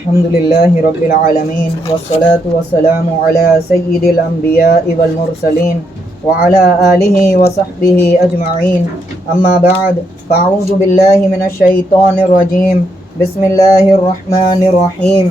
الحمد لله رب العالمين والصلاة والسلام على سيد الأنبياء والمرسلين وعلى آله وصحبه أجمعين. أما بعد فأعوذ بالله من الشيطان الرجيم. بسم الله الرحمن الرحيم.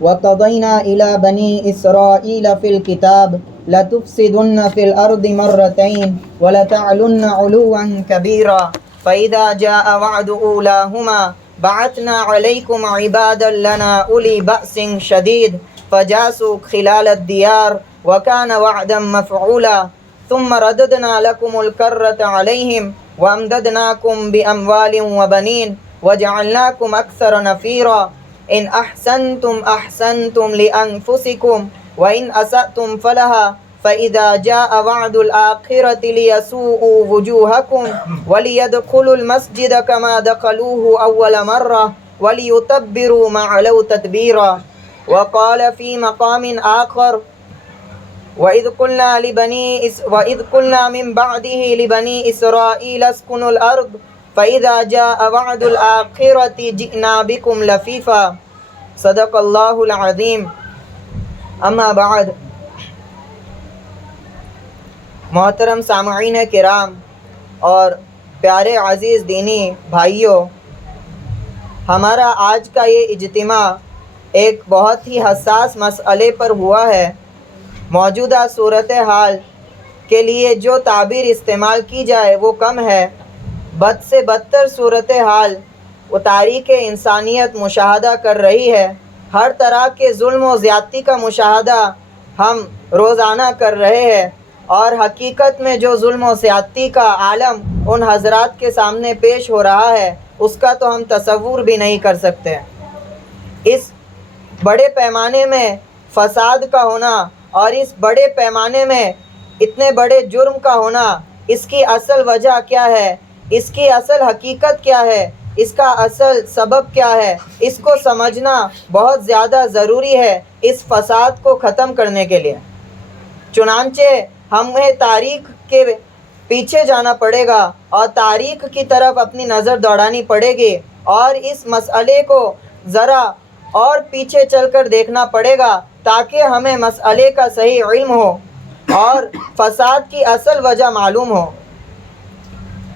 وقضينا إلى بني إسرائيل في الكتاب لتفسدن في الأرض مرتين ولتعلن علوا كبيرا فإذا جاء وعد أولاهما بعثنا عليكم عبادا لنا أولي بأس شديد فجاسوا خلال الديار وكان وعدا مفعولا ثم رددنا لكم الكرة عليهم وأمددناكم بأموال وبنين وجعلناكم أكثر نفيرا إن أحسنتم أحسنتم لأنفسكم وإن أسأتم فلها فإذا جاء وعد الآخرة ليسوءوا وجوهكم وليدخلوا المسجد كما دخلوه أول مرة وليتبروا ما علوا تتبيرا. وقال في مقام آخر وإذ قلنا من بعده لبني إسرائيل اسكنوا الأرض فإذا جاء وعد الآخرة جئنا بكم لفيفا. صدق اللہ العظیم. اما بعد، محترم سامعین کرام اور پیارے عزیز دینی بھائیوں، ہمارا آج کا یہ اجتماع ایک بہت ہی حساس مسئلے پر ہوا ہے. موجودہ صورتحال کے لیے جو تعبیر استعمال کی جائے وہ کم ہے. بد سے بدتر صورتحال و تاریخ انسانیت مشاہدہ کر رہی ہے. ہر طرح کے ظلم و زیادتی کا مشاہدہ ہم روزانہ کر رہے ہیں، اور حقیقت میں جو ظلم و زیادتی کا عالم ان حضرات کے سامنے پیش ہو رہا ہے اس کا تو ہم تصور بھی نہیں کر سکتے. اس بڑے پیمانے میں فساد کا ہونا اور اس بڑے پیمانے میں اتنے بڑے جرم کا ہونا، اس کی اصل وجہ کیا ہے، اس کی اصل حقیقت کیا ہے، اس کا اصل سبب کیا ہے، اس کو سمجھنا بہت زیادہ ضروری ہے اس فساد کو ختم کرنے کے لیے. چنانچہ ہمیں تاریخ کے پیچھے جانا پڑے گا اور تاریخ کی طرف اپنی نظر دوڑانی پڑے گی اور اس مسئلے کو ذرا اور پیچھے چل کر دیکھنا پڑے گا تاکہ ہمیں مسئلے کا صحیح علم ہو اور فساد کی اصل وجہ معلوم ہو.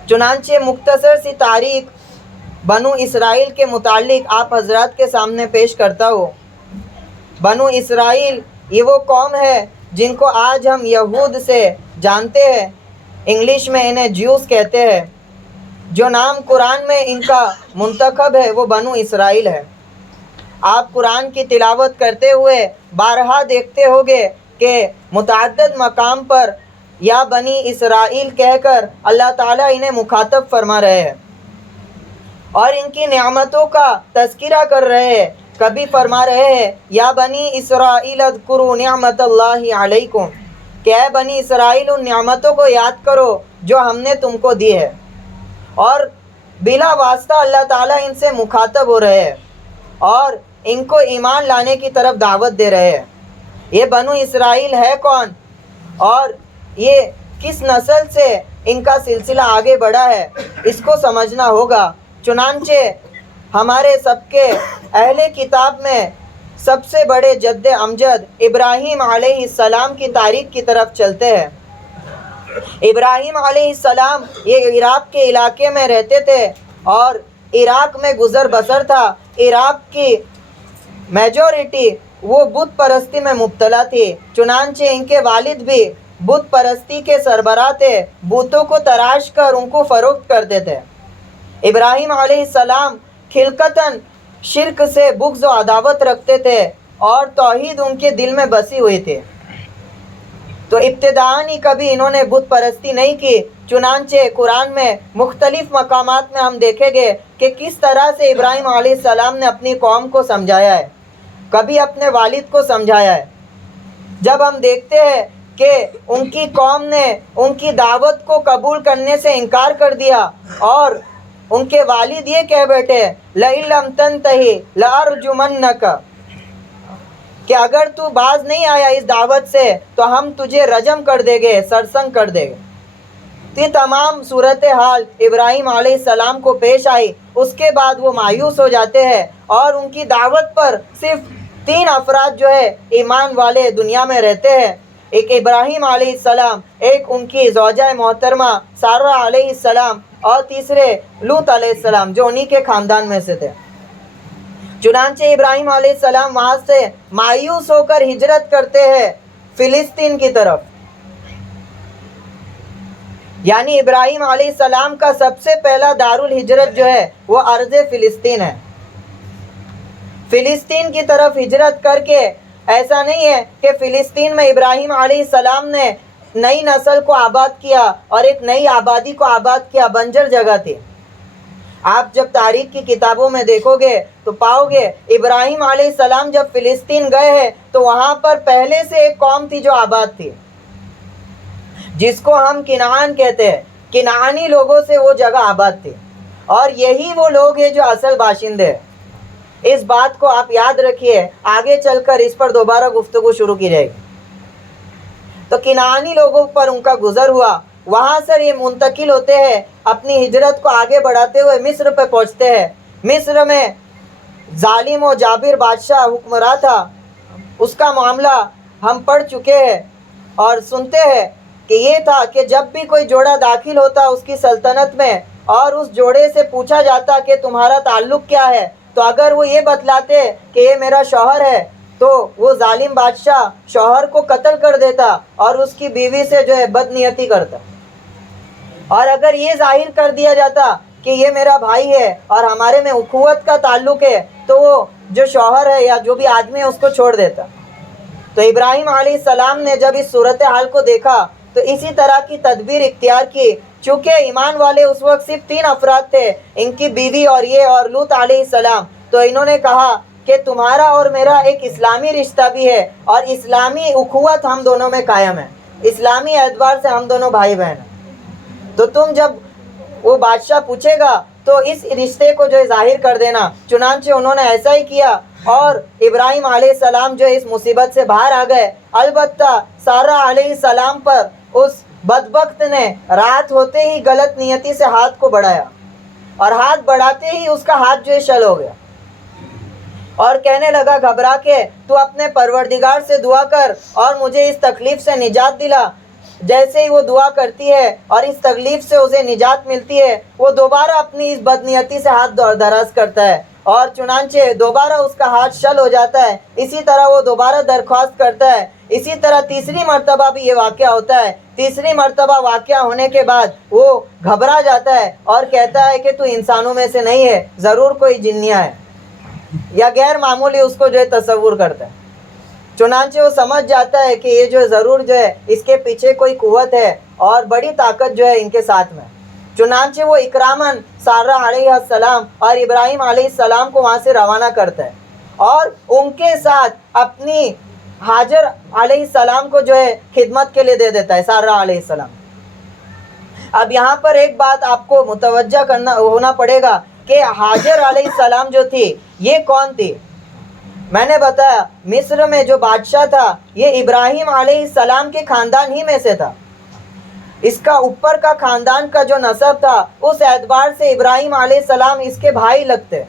چنانچہ مختصر سی تاریخ بنو اسرائیل کے متعلق آپ حضرات کے سامنے پیش کرتا ہوں. بنو اسرائیل یہ وہ قوم ہے جن کو آج ہم یہود سے جانتے ہیں، انگلش میں انہیں جیوز کہتے ہیں. جو نام قرآن میں ان کا منتخب ہے وہ بنو اسرائیل ہے. آپ قرآن کی تلاوت کرتے ہوئے بارہا دیکھتے ہوگے کہ متعدد مقام پر یا بنی اسرائیل کہہ کر اللہ تعالیٰ انہیں مخاطب فرما رہے ہیں اور ان کی نعمتوں کا تذکرہ کر رہے ہیں. کبھی فرما رہے ہیں یا بنی اسرائیل اذکروا نعمت اللہ علیکم، کہ اے بنی اسرائیل ان نعمتوں کو یاد کرو جو ہم نے تم کو دی ہے. اور بلا واسطہ اللہ تعالیٰ ان سے مخاطب ہو رہے ہیں اور ان کو ایمان لانے کی طرف دعوت دے رہے ہیں. یہ بنو اسرائیل ہے کون اور یہ کس نسل سے ان کا سلسلہ آگے بڑھا ہے، اس کو سمجھنا ہوگا. چنانچہ ہمارے سب کے اہل کتاب میں سب سے بڑے جد امجد ابراہیم علیہ السلام کی تاریخ کی طرف چلتے ہیں. ابراہیم علیہ السلام یہ عراق کے علاقے میں رہتے تھے اور عراق میں گزر بسر تھا. عراق کی میجورٹی وہ بت پرستی میں مبتلا تھی. چنانچہ ان کے والد بھی بت پرستی کے سربراہ تھے، بتوں کو تراش کر ان کو فروخت کرتے تھے. ابراہیم علیہ السلام خلقتاً شرک سے بغض و عداوت رکھتے تھے اور توحید ان کے دل میں بسی ہوئی تھی. تو ابتداءً ہی کبھی انہوں نے بت پرستی نہیں کی. چنانچہ قرآن میں مختلف مقامات میں ہم دیکھیں گے کہ کس طرح سے ابراہیم علیہ السلام نے اپنی قوم کو سمجھایا ہے، کبھی اپنے والد کو سمجھایا ہے. جب ہم دیکھتے ہیں کہ ان کی قوم نے ان کی دعوت کو قبول کرنے سے انکار کر دیا اور ان کے والد یہ کہہ بیٹھے لَئِن لَمْ تَنْتَهِ لَأَرْجُمَنَّكَ، کہ اگر تو باز نہیں آیا اس دعوت سے تو ہم تجھے رجم کر دیں گے، سرسنگ کر دیں گے. تو یہ تمام صورتحال ابراہیم علیہ السلام کو پیش آئی. اس کے بعد وہ مایوس ہو جاتے ہیں اور ان کی دعوت پر صرف 3 افراد جو ہے ایمان والے دنیا میں رہتے ہیں. ایک ابراہیم علیہ السلام، ایک ان کی زوجہ محترمہ سارہ علیہ السلام، اور تیسرے لوط علیہ السلام جو انہی کے خاندان میں سے تھے. چنانچہ ابراہیم علیہ السلام وہاں سے مایوس ہو کر ہجرت کرتے ہیں فلسطین کی طرف. یعنی ابراہیم علیہ السلام کا سب سے پہلا دارالہجرت جو ہے وہ ارض فلسطین ہے. فلسطین کی طرف ہجرت کر کے ایسا نہیں ہے کہ فلسطین میں ابراہیم علیہ السلام نے نئی نسل کو آباد کیا اور ایک نئی آبادی کو آباد کیا. بنجر جگہ تھی. آپ جب تاریخ کی کتابوں میں دیکھو گے تو پاؤ گے ابراہیم علیہ السلام جب فلسطین گئے ہیں تو وہاں پر پہلے سے ایک قوم تھی جو آباد تھی، جس کو ہم کنعان کہتے ہیں. کنعانی لوگوں سے وہ جگہ آباد تھی اور یہی وہ لوگ ہیں جو اصل باشندے ہیں. اس بات کو آپ یاد رکھیے، آگے چل کر اس پر دوبارہ گفتگو شروع کی جائے گی. تو کنعانی لوگوں پر ان کا گزر ہوا. وہاں سے یہ منتقل ہوتے ہیں، اپنی ہجرت کو آگے بڑھاتے ہوئے مصر پہ پہنچتے ہیں. مصر میں ظالم و جابر بادشاہ حکمراں تھا. اس کا معاملہ ہم پڑھ چکے ہیں اور سنتے ہیں کہ یہ تھا کہ جب بھی کوئی جوڑا داخل ہوتا اس کی سلطنت میں اور اس جوڑے سے پوچھا جاتا کہ تمہارا تعلق کیا ہے، تو اگر وہ یہ بتلاتے کہ یہ میرا شوہر ہے تو وہ ظالم بادشاہ شوہر کو قتل کر دیتا اور اس کی بیوی سے جو ہے بدنیتی کرتا. اور اگر یہ ظاہر کر دیا جاتا کہ یہ میرا بھائی ہے اور ہمارے میں اخوت کا تعلق ہے تو وہ جو شوہر ہے یا جو بھی آدمی ہے اس کو چھوڑ دیتا. تو ابراہیم علیہ السلام نے جب اس صورتحال کو دیکھا تو اسی طرح کی تدبیر اختیار کی. چونکہ ایمان والے اس وقت صرف 3 افراد تھے، ان کی بیوی اور یہ اور لوط علیہ السلام. تو انہوں نے کہا کہ تمہارا اور میرا ایک اسلامی رشتہ بھی ہے اور اسلامی اخوت ہم دونوں میں قائم ہے، اسلامی اعتبار سے ہم دونوں بھائی بہن ہیں. تو تم جب وہ بادشاہ پوچھے گا تو اس رشتے کو جو ہے ظاہر کر دینا. چنانچہ انہوں نے ایسا ہی کیا اور ابراہیم علیہ السلام جو اس مصیبت سے باہر آ گئے. البتہ سارہ علیہ السلام پر اس بدبخت نے رات ہوتے ہی غلط نیتی سے ہاتھ کو بڑھایا اور ہاتھ بڑھاتے ہی اس کا ہاتھ جو ہے شل ہو گیا اور کہنے لگا گھبرا کے تو اپنے پروردگار سے دعا کر اور مجھے اس تکلیف سے نجات دلا. جیسے ہی وہ دعا کرتی ہے اور اس تکلیف سے اسے نجات ملتی ہے وہ دوبارہ اپنی اس بدنیتی سے ہاتھ دراز کرتا ہے اور چنانچہ دوبارہ اس کا ہاتھ شل ہو جاتا ہے. اسی طرح وہ دوبارہ درخواست کرتا ہے. اسی طرح تیسری مرتبہ بھی یہ واقعہ ہوتا ہے. تیسری مرتبہ واقعہ ہونے کے بعد وہ گھبرا جاتا ہے اور کہتا ہے کہ تو انسانوں میں سے نہیں ہے، ضرور کوئی جنیہ ہے یا غیر معمولی اس کو جو ہے تصور کرتا ہے. چنانچہ وہ سمجھ جاتا ہے کہ یہ جو ضرور جو ہے اس کے پیچھے کوئی قوت ہے اور بڑی طاقت جو ہے ان کے ساتھ میں. چنانچہ وہ اکراماً سارہ علیہ السلام اور ابراہیم علیہ السلام کو وہاں سے روانہ کرتا ہے اور ان کے ساتھ اپنی ہاجر علیہ السلام کو جو ہے خدمت کے لیے دے دیتا ہے. سارہ علیہ السلام. اب یہاں پر ایک بات آپ کو متوجہ ہونا پڑے گا کہ ہاجر علیہ السلام جو تھی یہ کون تھی؟ میں نے بتایا مصر میں جو بادشاہ تھا یہ ابراہیم علیہ السلام کے خاندان ہی میں سے تھا. اس کا اوپر کا خاندان کا جو نسب تھا اس اعتبار سے ابراہیم علیہ السلام اس کے بھائی لگتے.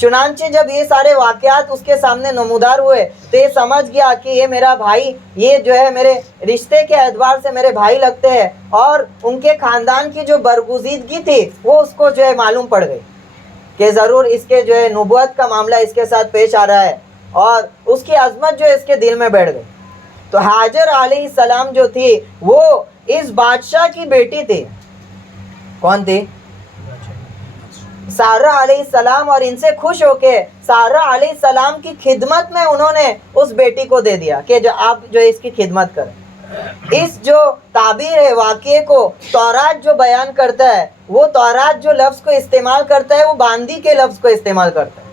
چنانچہ جب یہ سارے واقعات اس کے سامنے نمودار ہوئے تو یہ سمجھ گیا کہ یہ میرا بھائی، یہ جو ہے میرے رشتے کے اعتبار سے میرے بھائی لگتے ہیں. اور ان کے خاندان کی جو برگزیدگی تھی وہ اس کو جو ہے معلوم پڑ گئی کہ ضرور اس کے جو ہے نبوت کا معاملہ اس کے ساتھ پیش آ رہا ہے اور اس کی عظمت جو ہے اس کے دل میں بیٹھ گئی. تو ہاجر علیہ السلام جو تھی وہ اس بادشاہ کی بیٹی تھی. کون تھی؟ سارہ علیہ السلام. اور ان سے خوش ہو کے سارہ علیہ السلام کی خدمت میں انہوں نے اس بیٹی کو دے دیا کہ جو آپ جو اس کی خدمت کریں. اس جو تعبیر ہے واقعے کو تورات جو بیان کرتا ہے، وہ تورات جو لفظ کو استعمال کرتا ہے وہ باندی کے لفظ کو استعمال کرتا ہے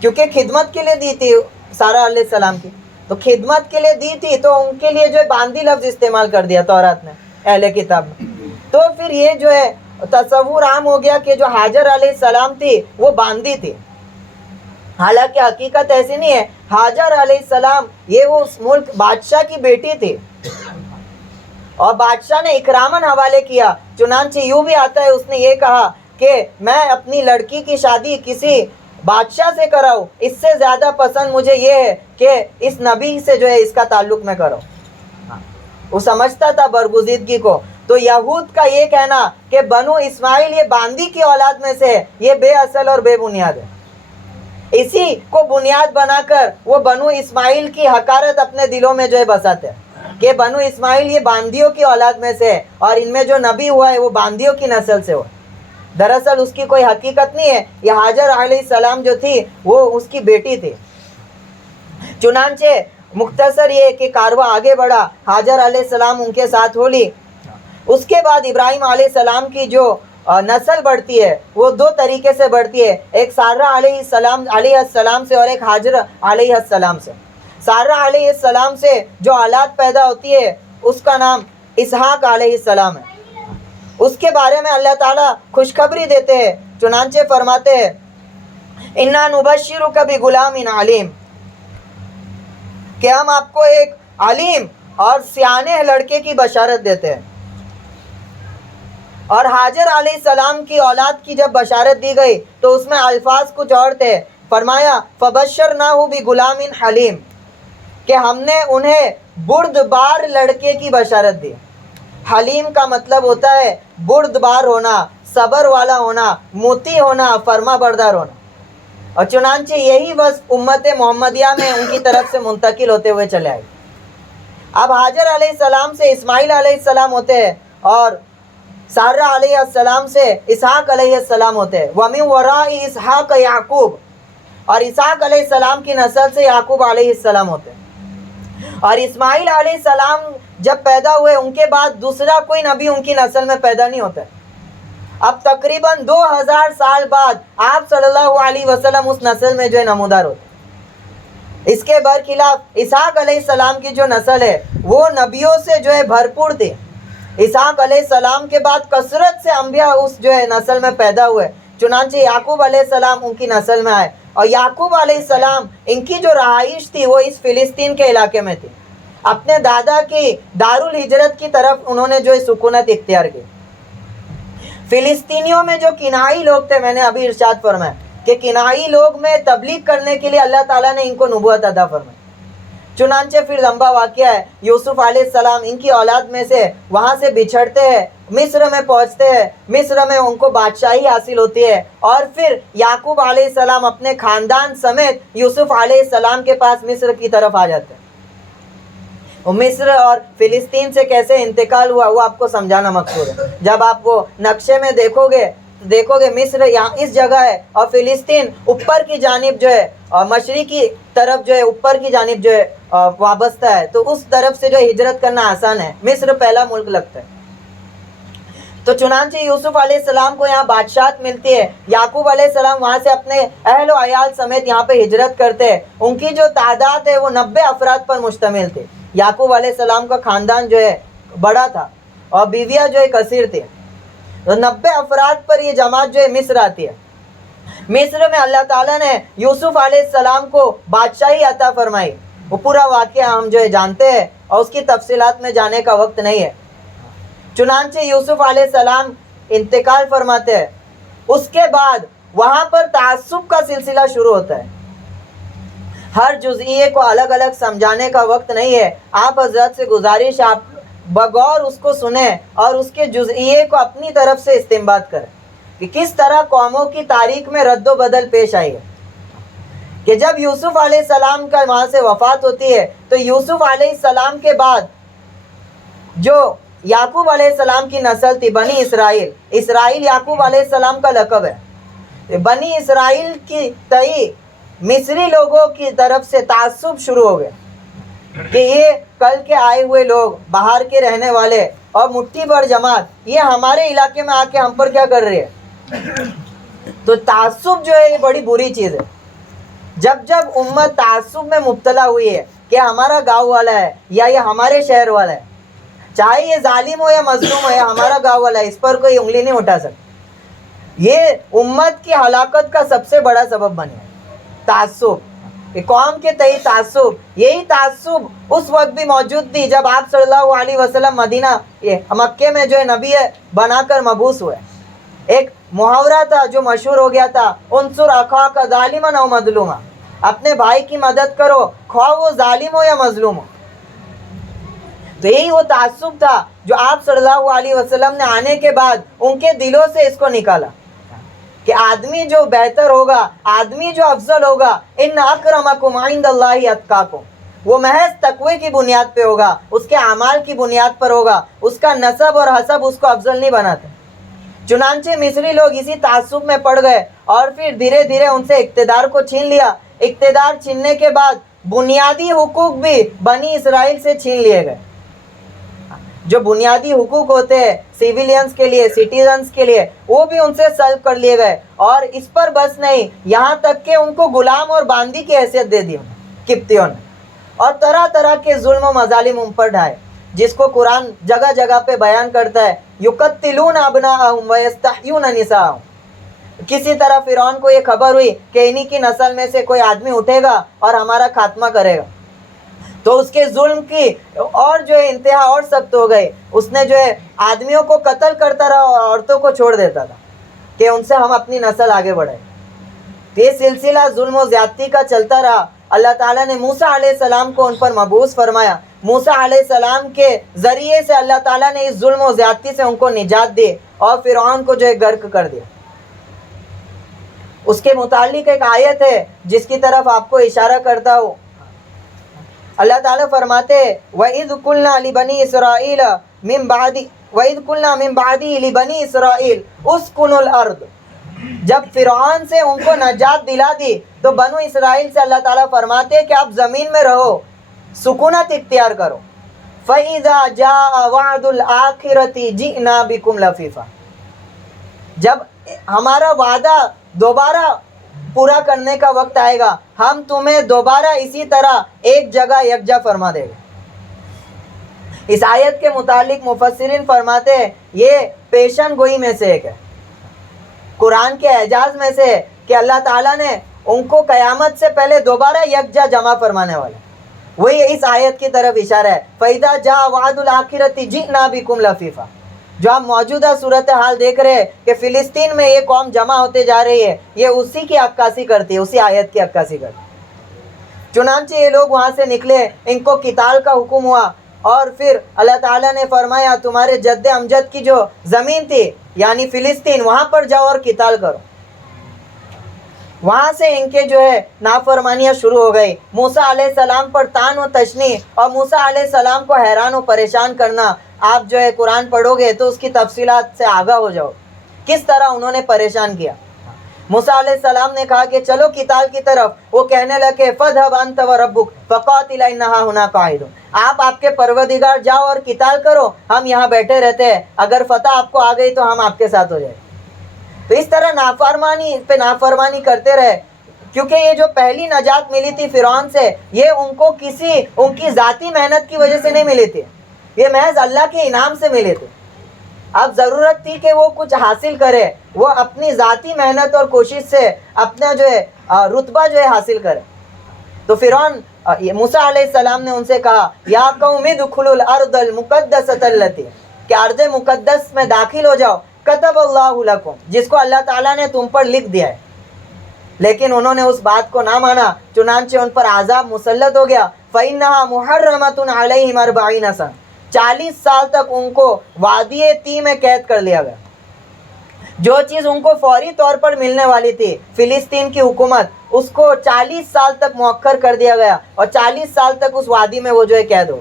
کیونکہ خدمت کے لیے دی تھی سارہ علیہ السلام کی. تو خدمت کے لیے دی تھی تو ان کے لیے جو ہے باندی لفظ استعمال کر دیا تورات نے، اہل کتاب میں. تو پھر یہ جو ہے تصور عام ہو گیا کہ جو ہاجر علیہ السلام تھی وہ باندی تھی. حالانکہ حقیقت ایسی نہیں ہے. ہاجر علیہ السلام یہ وہ اس ملک بادشاہ کی بیٹی تھی اور بادشاہ نے اکرامن حوالے کیا. چنانچہ یوں بھی آتا ہے اس نے یہ کہا کہ میں اپنی لڑکی کی شادی کسی بادشاہ سے کراؤں، اس سے زیادہ پسند مجھے یہ ہے کہ اس نبی سے جو ہے اس کا تعلق میں کروں. وہ سمجھتا تھا برگزیدگی کو. تو یہود کا یہ کہنا کہ بنو اسماعیل یہ باندی کی اولاد میں سے ہے، یہ بے اصل اور بے بنیاد ہے. اسی کو بنیاد بنا کر وہ بنو اسماعیل کی حقارت اپنے دلوں میں جو ہے بساتے ہیں کہ بنو اسماعیل یہ باندیوں کی اولاد میں سے ہے اور ان میں جو نبی ہوا ہے وہ باندیوں کی نسل سے ہوا. دراصل اس کی کوئی حقیقت نہیں ہے. یہ ہاجر علیہ السلام جو تھی وہ اس کی بیٹی تھی. چنانچہ مختصر یہ کہ کارواں آگے بڑھا، ہاجر علیہ السلام ان کے ساتھ ہو لی. اس کے بعد ابراہیم علیہ السلام کی جو نسل بڑھتی ہے وہ دو طریقے سے بڑھتی ہے، ایک سارہ علیہ السلام سے اور ایک ہاجر علیہ السلام سے. سارہ علیہ السلام سے جو اولاد پیدا ہوتی ہے اس کا نام اسحاق علیہ السلام ہے. اس کے بارے میں اللہ تعالیٰ خوشخبری دیتے ہیں. چنانچہ فرماتے ہیں اِنَّا نُبَشِّرُكَ بِغُلَامٍ عَلِيمٍ، کہ ہم آپ کو ایک علیم اور سیانے لڑکے کی بشارت دیتے ہیں. اور ہاجر علیہ السلام کی اولاد کی جب بشارت دی گئی تو اس میں الفاظ کچھ اور تھے. فرمایا فَبَشَّرْنَاهُ بِغُلَامٍ حَلِيمٍ، کہ ہم نے انہیں بردبار لڑکے کی بشارت دی. حلیم کا مطلب ہوتا ہے بردبار ہونا، صبر والا ہونا، موتی ہونا، فرما بردار ہونا. اور چنانچہ یہی وصف امت محمدیہ میں ان کی طرف سے منتقل ہوتے ہوئے چلے آئے. اب ہاجر علیہ السلام سے اسماعیل علیہ السلام ہوتے ہیں اور سارہ علیہ السلام سے اسحاق علیہ السلام ہوتے ہیں. وَمِن وَرَاءِ اسحاق یعقوب، اور اسحاق علیہ السلام کی نسل سے یعقوب علیہ السلام ہوتے ہیں. اور اسماعیل علیہ السلام جب پیدا ہوئے ان کے بعد دوسرا کوئی نبی ان کی نسل میں پیدا نہیں ہوتا. اب تقریباً 2000 سال بعد آپ صلی اللہ علیہ وسلم اس نسل میں جو ہے نمودار ہوتے. اس کے برخلاف اسحاق علیہ السلام کی جو نسل ہے وہ نبیوں سے جو ہے بھرپور تھی. اسحاق علیہ السلام کے بعد کثرت سے انبیاء اس جو ہے نسل میں پیدا ہوئے. چنانچہ یعقوب علیہ السلام ان کی نسل میں آئے. اور یعقوب علیہ السلام ان کی جو رہائش تھی وہ اس فلسطین کے علاقے میں تھی. اپنے دادا کی دارالہجرت کی طرف انہوں نے جو سکونت اختیار کی. فلسطینیوں میں جو کنائی لوگ تھے، میں نے ابھی ارشاد فرمایا کہ کنائی لوگ میں تبلیغ کرنے کے لیے اللہ تعالیٰ نے ان کو نبوت عطا فرمائی. چنانچہ پھر لمبا واقعہ ہے. یوسف علیہ السلام ان کی اولاد میں سے وہاں سے بچھڑتے ہیں، مصر میں پہنچتے ہیں. مصر میں ان کو بادشاہی حاصل ہوتی ہے اور پھر یعقوب علیہ السلام اپنے خاندان سمیت یوسف علیہ السلام کے پاس مصر کی طرف آ جاتے ہیں. مصر اور فلسطین سے کیسے انتقال ہوا وہ آپ کو سمجھانا مقصود ہے. جب آپ وہ نقشے میں دیکھو گے مصر یہاں اس جگہ ہے اور فلسطین اوپر کی جانب جو ہے اور مشرقی طرف جو ہے اوپر کی جانب جو ہے وابستہ ہے، تو اس طرف سے جو ہجرت کرنا آسان ہے. مصر پہلا ملک لگتا ہے. تو چنانچہ یوسف علیہ السلام کو یہاں بادشاہت ملتی ہے. یعقوب علیہ السلام وہاں سے اپنے اہل و عیال سمیت یہاں پہ ہجرت کرتے ہیں. ان کی جو تعداد ہے وہ 90 افراد پر مشتمل تھی. یعقوب علیہ السلام کا خاندان جو ہے بڑا تھا اور بیویاں جو ہے کثیر تھی. 90 افراد پر یہ جماعت جو ہے مصر آتی ہے. مصر میں اللہ تعالیٰ نے یوسف علیہ السلام کو بادشاہی عطا فرمائی. وہ پورا واقعہ ہم جو ہے جانتے ہیں اور اس کی تفصیلات میں جانے کا وقت نہیں ہے. چنانچہ یوسف علیہ السلام انتقال فرماتے ہیں. اس کے بعد وہاں پر تعصب کا سلسلہ شروع ہوتا ہے. ہر جزئیے کو الگ الگ سمجھانے کا وقت نہیں ہے. آپ حضرات سے گزارش آپ بغور اس کو سنیں اور اس کے جزئیے کو اپنی طرف سے استنباط کریں کہ کس طرح قوموں کی تاریخ میں رد و بدل پیش آئی ہے. کہ جب یوسف علیہ السلام کا وہاں سے وفات ہوتی ہے تو یوسف علیہ السلام کے بعد جو یعقوب علیہ السلام کی نسل تھی بنی اسرائیل، اسرائیل یعقوب علیہ السلام کا لقب ہے. بنی اسرائیل کی تئی مصری لوگوں کی طرف سے تعصب شروع ہو گئے کہ یہ کل کے آئے ہوئے لوگ، باہر کے رہنے والے اور مٹھی بھر جماعت یہ ہمارے علاقے میں آ کے ہم پر کیا کر رہی ہے. تو تعصب جو ہے یہ بڑی بری چیز ہے. جب امت تعصب میں مبتلا ہوئی ہے کہ ہمارا گاؤں والا ہے یا یہ ہمارے شہر والا ہے، چاہے یہ ظالم ہو یا مظلوم ہو یا ہمارا گاؤں والا ہے، اس پر کوئی انگلی نہیں اٹھا سکتا. یہ امت کی ہلاکت کا سب سے بڑا سبب بنے تعصب. کہ قوم کے تئیں تعصب، یہی تعصب اس وقت بھی موجود تھی جب آپ صلی اللہ علیہ وسلم مدینہ مکے میں جو ہے نبی بنا کر مبعوث ہوئے۔ ایک محاورہ تھا جو مشہور ہو گیا تھا، انصر اخاک ظالما او مظلوما، اپنے بھائی کی مدد کرو خواہ وہ ظالم ہو یا مظلوم ہو۔ تو یہی وہ تعصب تھا جو آپ صلی اللہ علیہ وسلم نے آنے کے بعد ان کے دلوں سے اس کو نکالا کہ آدمی جو بہتر ہوگا، آدمی جو افضل ہوگا، ان اکرمکم عند اللہ اتقاکم، وہ محض تقوی کی بنیاد پہ ہوگا، اس کے اعمال کی بنیاد پر ہوگا، اس کا نسب اور حسب اس کو افضل نہیں بناتے۔ چنانچہ مصری لوگ اسی تعصب میں پڑ گئے اور پھر دھیرے دھیرے ان سے اقتدار کو چھین لیا۔ اقتدار چھیننے کے بعد بنیادی حقوق بھی بنی اسرائیل سے چھین لیے گئے۔ جو بنیادی حقوق ہوتے ہیں سیویلینز کے لیے، سٹیزنز کے لیے، وہ بھی ان سے سلب کر لیے گئے، اور اس پر بس نہیں، یہاں تک کہ ان کو غلام اور باندی کی حیثیت دے دی قبطیوں نے، اور طرح طرح کے ظلم و مظالم ان پر ڈھائے، جس کو قرآن جگہ جگہ پہ بیان کرتا ہے، یقتلون ابناءہم ویستحیون نساءہم۔ کسی طرح فرعون کو یہ خبر ہوئی کہ انہی کی نسل میں سے کوئی آدمی اٹھے گا اور ہمارا خاتمہ کرے گا، تو اس کے ظلم کی اور جو ہے انتہا اور سخت ہو گئی۔ اس نے جو ہے آدمیوں کو قتل کرتا رہا اور عورتوں کو چھوڑ دیتا تھا کہ ان سے ہم اپنی نسل آگے بڑھائیں۔ یہ سلسلہ ظلم و زیادتی کا چلتا رہا۔ اللہ تعالیٰ نے موسیٰ علیہ السلام کو ان پر مبعوث فرمایا۔ موسیٰ علیہ السلام کے ذریعے سے اللہ تعالیٰ نے اس ظلم و زیادتی سے ان کو نجات دی اور فرعون کو جو ہے غرق کر دیا۔ اس کے متعلق ایک آیت ہے جس کی طرف آپ کو اشارہ کرتا ہوں۔ اللہ تعالیٰ فرماتے ہیں وَإِذْ قُلْنَا لِبَنِي إِسْرَائِيلَ مِن بَعْدِهِ لِبَنِي إِسْرَائِيلَ اسْكُنُوا الْأَرْضَ، جب فرعون سے ان کو نجات دلا دی تو بنو اسرائیل سے اللہ تعالیٰ فرماتے ہیں کہ آپ زمین میں رہو، سکونت اختیار کرو۔ فَإِذَا جَاءَ وَعْدُ الْآخِرَةِ جِئْنَا بِكُمْ لَفِيفًا، جب ہمارا وعدہ دوبارہ پورا کرنے کا وقت آئے گا، ہم تمہیں دوبارہ اسی طرح ایک جگہ یکجا فرما دے گا۔ اس آیت کے متعلق مفسرین فرماتے ہیں یہ پیشن گوئی میں سے ایک ہے، قرآن کے اعجاز میں سے کہ اللہ تعالیٰ نے ان کو قیامت سے پہلے دوبارہ یکجا جمع فرمانے والا، وہی اس آیت کی طرف اشارہ ہے۔ فَإِذَا جَاءَ وَعْدُ الْآخِرَةِ جِئْنَا بِكُمْ لَفِيفًا۔ جو ہم موجودہ صورتحال دیکھ رہے ہیں کہ فلسطین میں یہ قوم جمع ہوتے جا رہی ہے، یہ اسی کی عکاسی کرتی ہے، اسی آیت کی عکاسی کرتی ہے۔ چنانچہ یہ لوگ وہاں سے نکلے، ان کو قتال کا حکم ہوا، اور پھر اللہ تعالیٰ نے فرمایا تمہارے جد امجد کی جو زمین تھی یعنی فلسطین، وہاں پر جاؤ اور قتال کرو۔ وہاں سے ان کے جو ہے نافرمانیاں شروع ہو گئی، موسیٰ علیہ السلام پر طعن و تشنیع اور موسیٰ علیہ السلام کو حیران و پریشان کرنا۔ آپ جو ہے قرآن پڑھو گے تو اس کی تفصیلات سے آگاہ ہو جاؤ کس طرح انہوں نے پریشان کیا۔ موسیٰ علیہ السلام نے کہا کہ چلو قتال کی طرف، وہ کہنے لگے فَاذْهَبْ أَنْتَ وَرَبُّكَ فَقَاتِلَا إِنَّهَا هُنَا قَاعِدُونَ، آپ کے پروردگار جاؤ اور قتال کرو، ہم یہاں بیٹھے رہتے ہیں، اگر فتح آپ کو آ گئی تو ہم آپ کے ساتھ ہو جائیں۔ تو اس طرح نافرمانی پہ نافرمانی کرتے رہے، کیونکہ یہ جو پہلی نجات ملی تھی فرعون سے، یہ ان کی ذاتی محنت کی وجہ سے نہیں ملی تھی، یہ محض اللہ کے انعام سے ملے تھے۔ اب ضرورت تھی کہ وہ کچھ حاصل کرے، وہ اپنی ذاتی محنت اور کوشش سے اپنا جو ہے رتبہ جو ہے حاصل کرے۔ تو فرعون موسیٰ علیہ السلام نے ان سے کہا یا قوم ادخلوا الارض المقدسۃ التی، کہ ارض مقدس میں داخل ہو جاؤ، کتب اللہ لکم، جس کو اللہ تعالیٰ نے تم پر لکھ دیا ہے۔ لیکن انہوں نے اس بات کو نہ مانا، چنانچہ ان پر عذاب مسلط ہو گیا۔ فإنها محرمۃ علیہم 40 سنہ، 40 سال تک ان کو وادی تی میں قید کر لیا گیا۔ جو چیز ان کو فوری طور پر ملنے والی تھی، فلسطین کی حکومت، اس کو 40 سال تک مؤخر کر دیا گیا، اور 40 سال تک اس وادی میں وہ جو ہے قید ہو،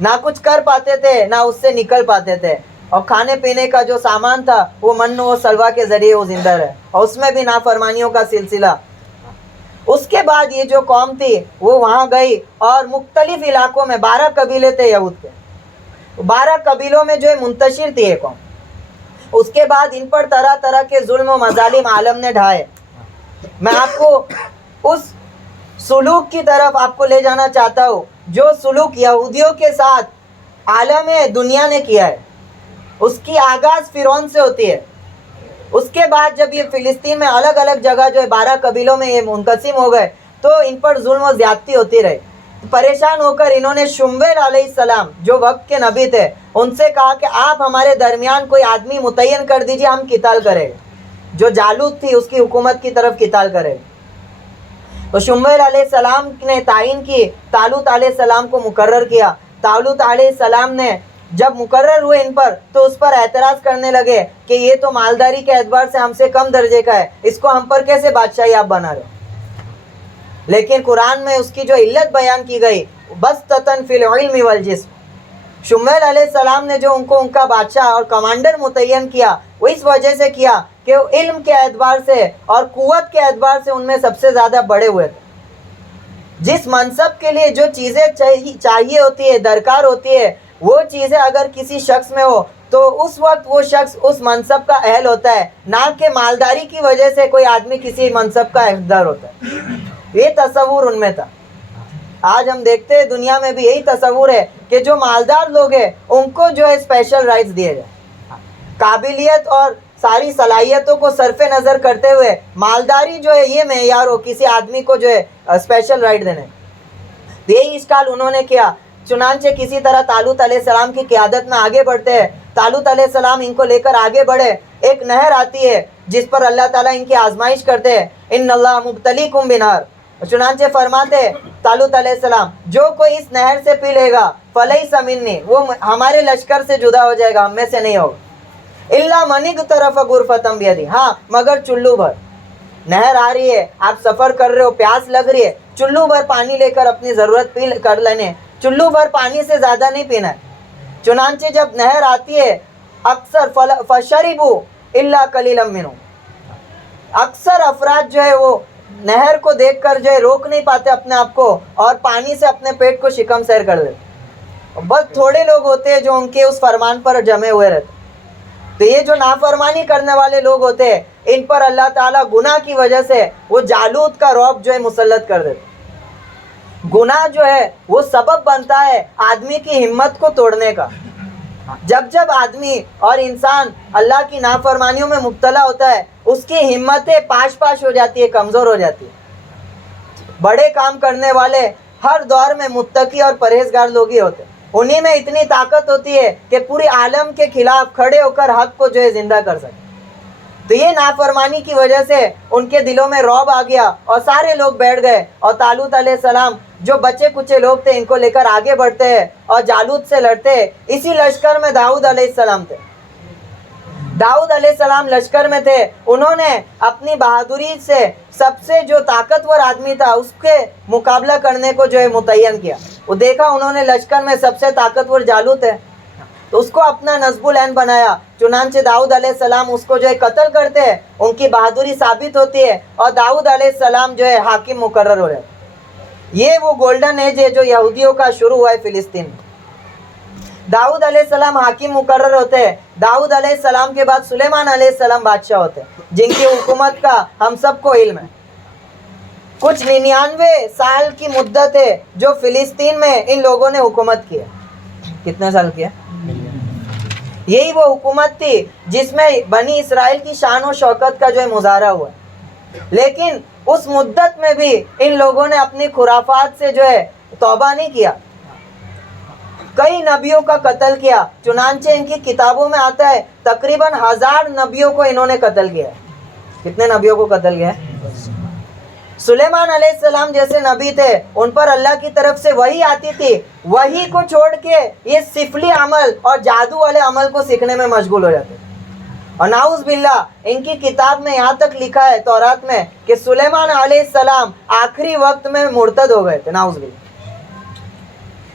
نہ کچھ کر پاتے تھے نہ اس سے نکل پاتے تھے، اور کھانے پینے کا جو سامان تھا وہ من و سلوا کے ذریعے وہ زندہ رہے، اور اس میں بھی نافرمانیوں کا سلسلہ۔ اس کے بعد یہ جو قوم تھی وہ وہاں گئی اور مختلف علاقوں میں 12 قبیلے تھے یہود کے، 12 قبیلوں میں جو ہے منتشر تھی یہ قوم۔ اس کے بعد ان پر طرح طرح کے ظلم و مظالم عالم نے ڈھائے۔ میں آپ کو اس سلوک کی طرف آپ کو لے جانا چاہتا ہوں جو سلوک یہودیوں کے ساتھ عالم دنیا نے کیا ہے۔ اس کی آغاز فرعون سے ہوتی ہے۔ اس کے بعد جب یہ فلسطین میں الگ الگ جگہ جو ہے 12 قبیلوں میں یہ منقسم ہو گئے، تو ان پر ظلم و زیادتی ہوتی رہی. پریشان ہو کر انہوں نے شمویل علیہ السلام جو وقت کے نبی تھے ان سے کہا کہ آپ ہمارے درمیان کوئی آدمی متعین کر دیجئے, ہم قتال کریں. جو جالوت تھی اس کی حکومت کی طرف قتال کرے. تو شمویل علیہ السلام نے تعین کی, طالوت علیہ السلام کو مقرر کیا. طالوت علیہ السلام نے جب مقرر ہوئے ان پر تو اس پر اعتراض کرنے لگے کہ یہ تو مالداری کے اعتبار سے ہم سے کم درجے کا ہے, اس کو ہم پر کیسے بادشاہی آپ بنا رہے. لیکن قرآن میں اس کی جو علت بیان کی گئی, بسطتاً فی العلم والجسم, شمویل علیہ السلام نے جو ان کو ان کا بادشاہ اور کمانڈر متعین کیا وہ اس وجہ سے کیا کہ وہ علم کے اعتبار سے اور قوت کے اعتبار سے ان میں سب سے زیادہ بڑے ہوئے تھے. جس منصب کے لیے جو چیزیں چاہیے ہوتی ہے, درکار ہوتی ہے, وہ چیزیں اگر کسی شخص میں ہو تو اس وقت وہ شخص اس منصب کا اہل ہوتا ہے, نہ کہ مالداری کی وجہ سے کوئی آدمی کسی منصب کا حقدار ہوتا ہے. یہ تصور ان میں تھا. آج ہم دیکھتے ہیں دنیا میں بھی یہی تصور ہے کہ جو مالدار لوگ ہیں ان کو جو ہے اسپیشل رائٹس دیے جائیں. قابلیت اور ساری صلاحیتوں کو صرف نظر کرتے ہوئے مالداری جو ہے یہ معیار ہو کسی آدمی کو جو ہے اسپیشل رائٹ دینے. یہی اشکال انہوں نے کیا. چنانچہ کسی طرح طالوت علیہ السلام کی قیادت میں آگے بڑھتے ہیں. طالوت علیہ السلام ان کو لے کر آگے بڑھے. ایک نہر آتی ہے جس پر اللہ تعالیٰ ان کی آزمائش کرتے ہیں. ان اللہ مبتلیکم بنہر, چنانچہ فرماتے طالوت علیہ السلام جو کوئی اس نہر سے پی لے گا فلیس منی, وہ ہمارے لشکر سے جدا ہو جائے گا, ہم میں سے نہیں ہوگا. اللہ من اغترف غرفۃ بیدہ, ہاں مگر چلو بھر. نہر آ رہی ہے, آپ سفر کر رہے ہو, پیاس لگ رہی ہے, چلو بھر پانی لے کر اپنی ضرورت پی کر لینے, چلو بھر پانی سے زیادہ نہیں پینا ہے. چنانچہ جب نہر آتی ہے اکثر فشربوا الا قلیلا منہم, اکثر افراد جو ہے وہ نہر کو دیکھ کر جو ہے روک نہیں پاتے اپنے آپ کو اور پانی سے اپنے پیٹ کو شکم سیر کر دیتے. بس تھوڑے لوگ ہوتے ہیں جو ان کے اس فرمان پر جمے ہوئے رہتے. تو یہ جو نافرمانی کرنے والے لوگ ہوتے ہیں ان پر اللہ تعالیٰ گناہ کی وجہ سے وہ جالوت کا رعب جو ہے مسلط کر دیتے. گناہ جو ہے وہ سبب بنتا ہے آدمی کی ہمت کو توڑنے کا. جب جب آدمی اور انسان اللہ کی نافرمانیوں میں مبتلا ہوتا ہے اس کی ہمتیں پاش پاش ہو جاتی ہے, کمزور ہو جاتی ہے. بڑے کام کرنے والے ہر دور میں متقی اور پرہیزگار لوگ ہی ہوتے ہیں. انہی میں اتنی طاقت ہوتی ہے کہ پوری عالم کے خلاف کھڑے ہو کر حق کو جو ہے زندہ کر سکتے. تو یہ نافرمانی کی وجہ سے ان کے دلوں میں رعب آ گیا اور سارے لوگ بیٹھ گئے. اور طالوت علیہ السلام جو بچے کچے لوگ تھے ان کو لے کر آگے بڑھتے ہیں اور جالوت سے لڑتے. اسی لشکر میں داؤد علیہ السلام تھے. داؤد علیہ السلام لشکر میں تھے. انہوں نے اپنی بہادری سے سب سے جو طاقتور آدمی تھا اس کے مقابلہ کرنے کو جو ہے متعین کیا. وہ دیکھا انہوں نے لشکر میں سب سے طاقتور جالوت ہے تو اس کو اپنا نصب العین بنایا. چنانچہ داؤد علیہ السلام اس کو جو ہے قتل کرتے ہیں, ان کی بہادری ثابت ہوتی ہے اور داؤد علیہ السلام جو ہے حاکم مقرر ہو رہے ہیں. یہ وہ گولڈن ایج ہے جو یہودیوں کا شروع ہوا ہے فلسطین میں. داؤد علیہ السلام حاکم مقرر ہوتے ہیں. داؤد علیہ السلام کے بعد سلیمان علیہ السلام بادشاہ ہوتے ہیں جن کی حکومت کا ہم سب کو علم ہے. کچھ 99 سال کی مدت ہے جو فلسطین میں ان لوگوں نے حکومت کی ہے. کتنے سال کی ہے؟ یہی وہ حکومت تھی جس میں بنی اسرائیل کی شان و شوکت کا جو ہے مظاہرہ ہوا ہے. لیکن اس مدت میں بھی ان لوگوں نے اپنی خرافات سے جو ہے توبہ نہیں کیا. کئی نبیوں کا قتل کیا. چنانچہ ان کی کتابوں میں آتا ہے تقریباً 1000 نبیوں کو انہوں نے قتل کیا ہے. کتنے نبیوں کو قتل کیا ہے؟ سلیمان علیہ السلام جیسے نبی تھے ان پر اللہ کی طرف سے وحی آتی تھی. وحی کو چھوڑ کے یہ سفلی عمل اور جادو والے عمل کو سیکھنے میں مشغول ہو جاتے. اور نعوذ باللہ ان کی کتاب میں یہاں تک لکھا ہے تورات میں کہ سلیمان علیہ السلام آخری وقت میں مرتد ہو گئے تھے. نعوذ باللہ.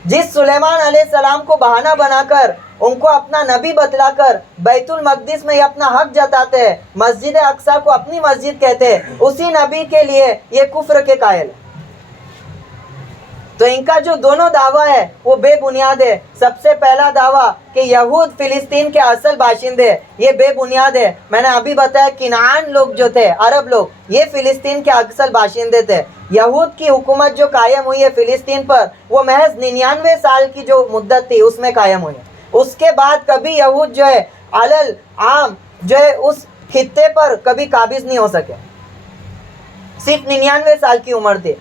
جس سلیمان علیہ السلام کو بہانہ بنا کر ان کو اپنا نبی بتلا کر بیت المقدس میں یہ اپنا حق جتاتے ہیں, مسجد اقصی کو اپنی مسجد کہتے ہیں, اسی نبی کے لیے یہ کفر کے قائل ہے. تو ان کا جو دونوں دعویٰ ہے وہ بے بنیاد ہے. سب سے پہلا دعویٰ کہ یہود فلسطین کے اصل باشندے, یہ بے بنیاد ہے. میں نے ابھی بتایا کنعان لوگ جو تھے, عرب لوگ, یہ فلسطین کے اصل باشندے تھے. یہود کی حکومت جو قائم ہوئی ہے فلسطین پر وہ محض 99 سال کی جو مدت تھی اس میں قائم ہوئی ہے. اس کے بعد کبھی یہود جو ہے علل عام جو ہے اس خطے پر کبھی قابض نہیں ہو سکے. صرف 99 سال کی عمر تھی.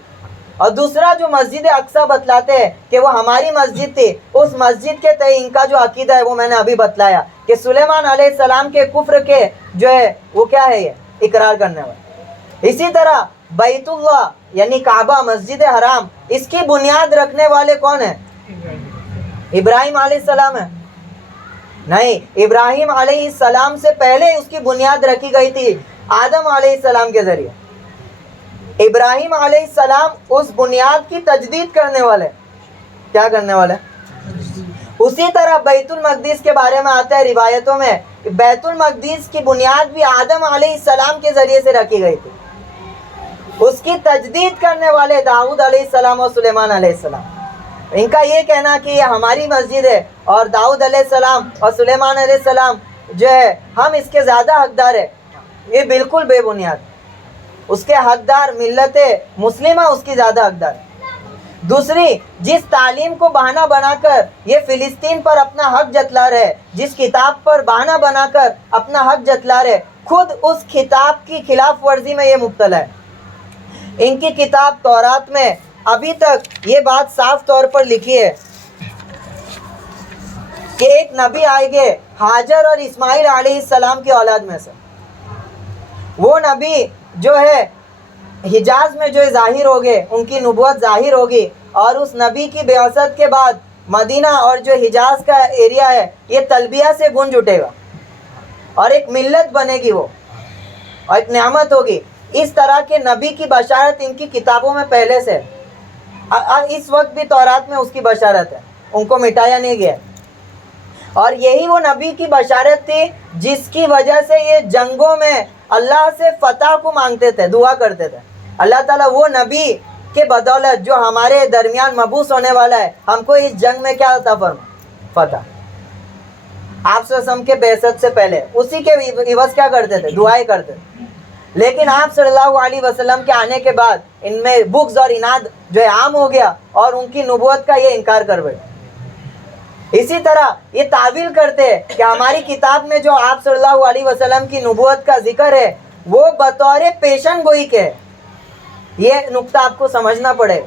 اور دوسرا جو مسجد اقصیٰ بتلاتے ہیں کہ وہ ہماری مسجد تھی، اس مسجد کے تئیں ان کا جو عقیدہ ہے وہ میں نے ابھی بتلایا کہ سلیمان علیہ السلام کے کفر کے جو ہے وہ کیا ہے، یہ اقرار کرنے والے۔ اسی طرح بیت اللہ یعنی کعبہ، مسجد حرام، اس کی بنیاد رکھنے والے کون ہیں؟ ابراہیم علیہ السلام ہے؟ نہیں، ابراہیم علیہ السلام سے پہلے اس کی بنیاد رکھی گئی تھی آدم علیہ السلام کے ذریعے۔ ابراہیم علیہ السلام اس بنیاد کی تجدید کرنے والے، کیا کرنے والے؟ اسی طرح بیت المقدس کے بارے میں آتا ہے روایتوں میں کہ بیت المقدس کی بنیاد بھی آدم علیہ السلام کے ذریعے سے رکھی گئی تھی۔ اس کی تجدید کرنے والے داؤد علیہ السلام اور سلیمان علیہ السلام۔ ان کا یہ کہنا کہ یہ ہماری مسجد ہے اور داؤد علیہ السلام اور سلیمان علیہ السلام جو ہے ہم اس کے زیادہ حقدار ہیں، یہ بالکل بے بنیاد۔ اس کے حقدار ملت مسلمہ اس کی زیادہ حقدار۔ دوسری، جس تعلیم کو بہانہ بنا کر یہ فلسطین پر اپنا حق جتلا رہے، جس کتاب پر بہانہ بنا کر اپنا حق جتلا رہے، خود اس کتاب کی خلاف ورزی میں یہ مبتلا ہے۔ ان کی کتاب تورات میں ابھی تک یہ بات صاف طور پر لکھی ہے کہ ایک نبی آئے گے ہاجر اور اسماعیل علیہ السلام کی اولاد میں سے۔ وہ نبی جو ہے حجاز میں جو ظاہر ہوگے، ان کی نبوت ظاہر ہوگی، اور اس نبی کی بعثت کے بعد مدینہ اور جو حجاز کا ایریا ہے یہ تلبیہ سے گونج اٹھے گا اور ایک ملت بنے گی، وہ اور ایک نعمت ہوگی۔ اس طرح کے نبی کی بشارت ان کی کتابوں میں پہلے سے، اس وقت بھی تورات میں اس کی بشارت ہے، ان کو مٹایا نہیں گیا۔ اور یہی وہ نبی کی بشارت تھی جس کی وجہ سے یہ جنگوں میں اللہ سے فتح کو مانگتے تھے، دعا کرتے تھے۔ اللہ تعالیٰ وہ نبی کے بدولت جو ہمارے درمیان مبعوث ہونے والا ہے، ہم کو اس جنگ میں کیا عطا فرما؟ فتح۔ آپ صلی اللہ علیہ وسلم کے بعثت سے پہلے اسی کے عوض کیا کرتے تھے؟ دعائیں کرتے تھے۔ لیکن آپ صلی اللہ علیہ وسلم کے آنے کے بعد ان میں بغض اور عناد جو ہے عام ہو گیا اور ان کی نبوت کا یہ انکار کر بیٹھے۔ اسی طرح یہ تعویل کرتے ہیں کہ ہماری کتاب میں جو آپ صلی اللہ علیہ وسلم کی نبوت کا ذکر ہے وہ بطور پیشن گوئی کے ہے۔ یہ نقطہ آپ کو سمجھنا پڑے گا۔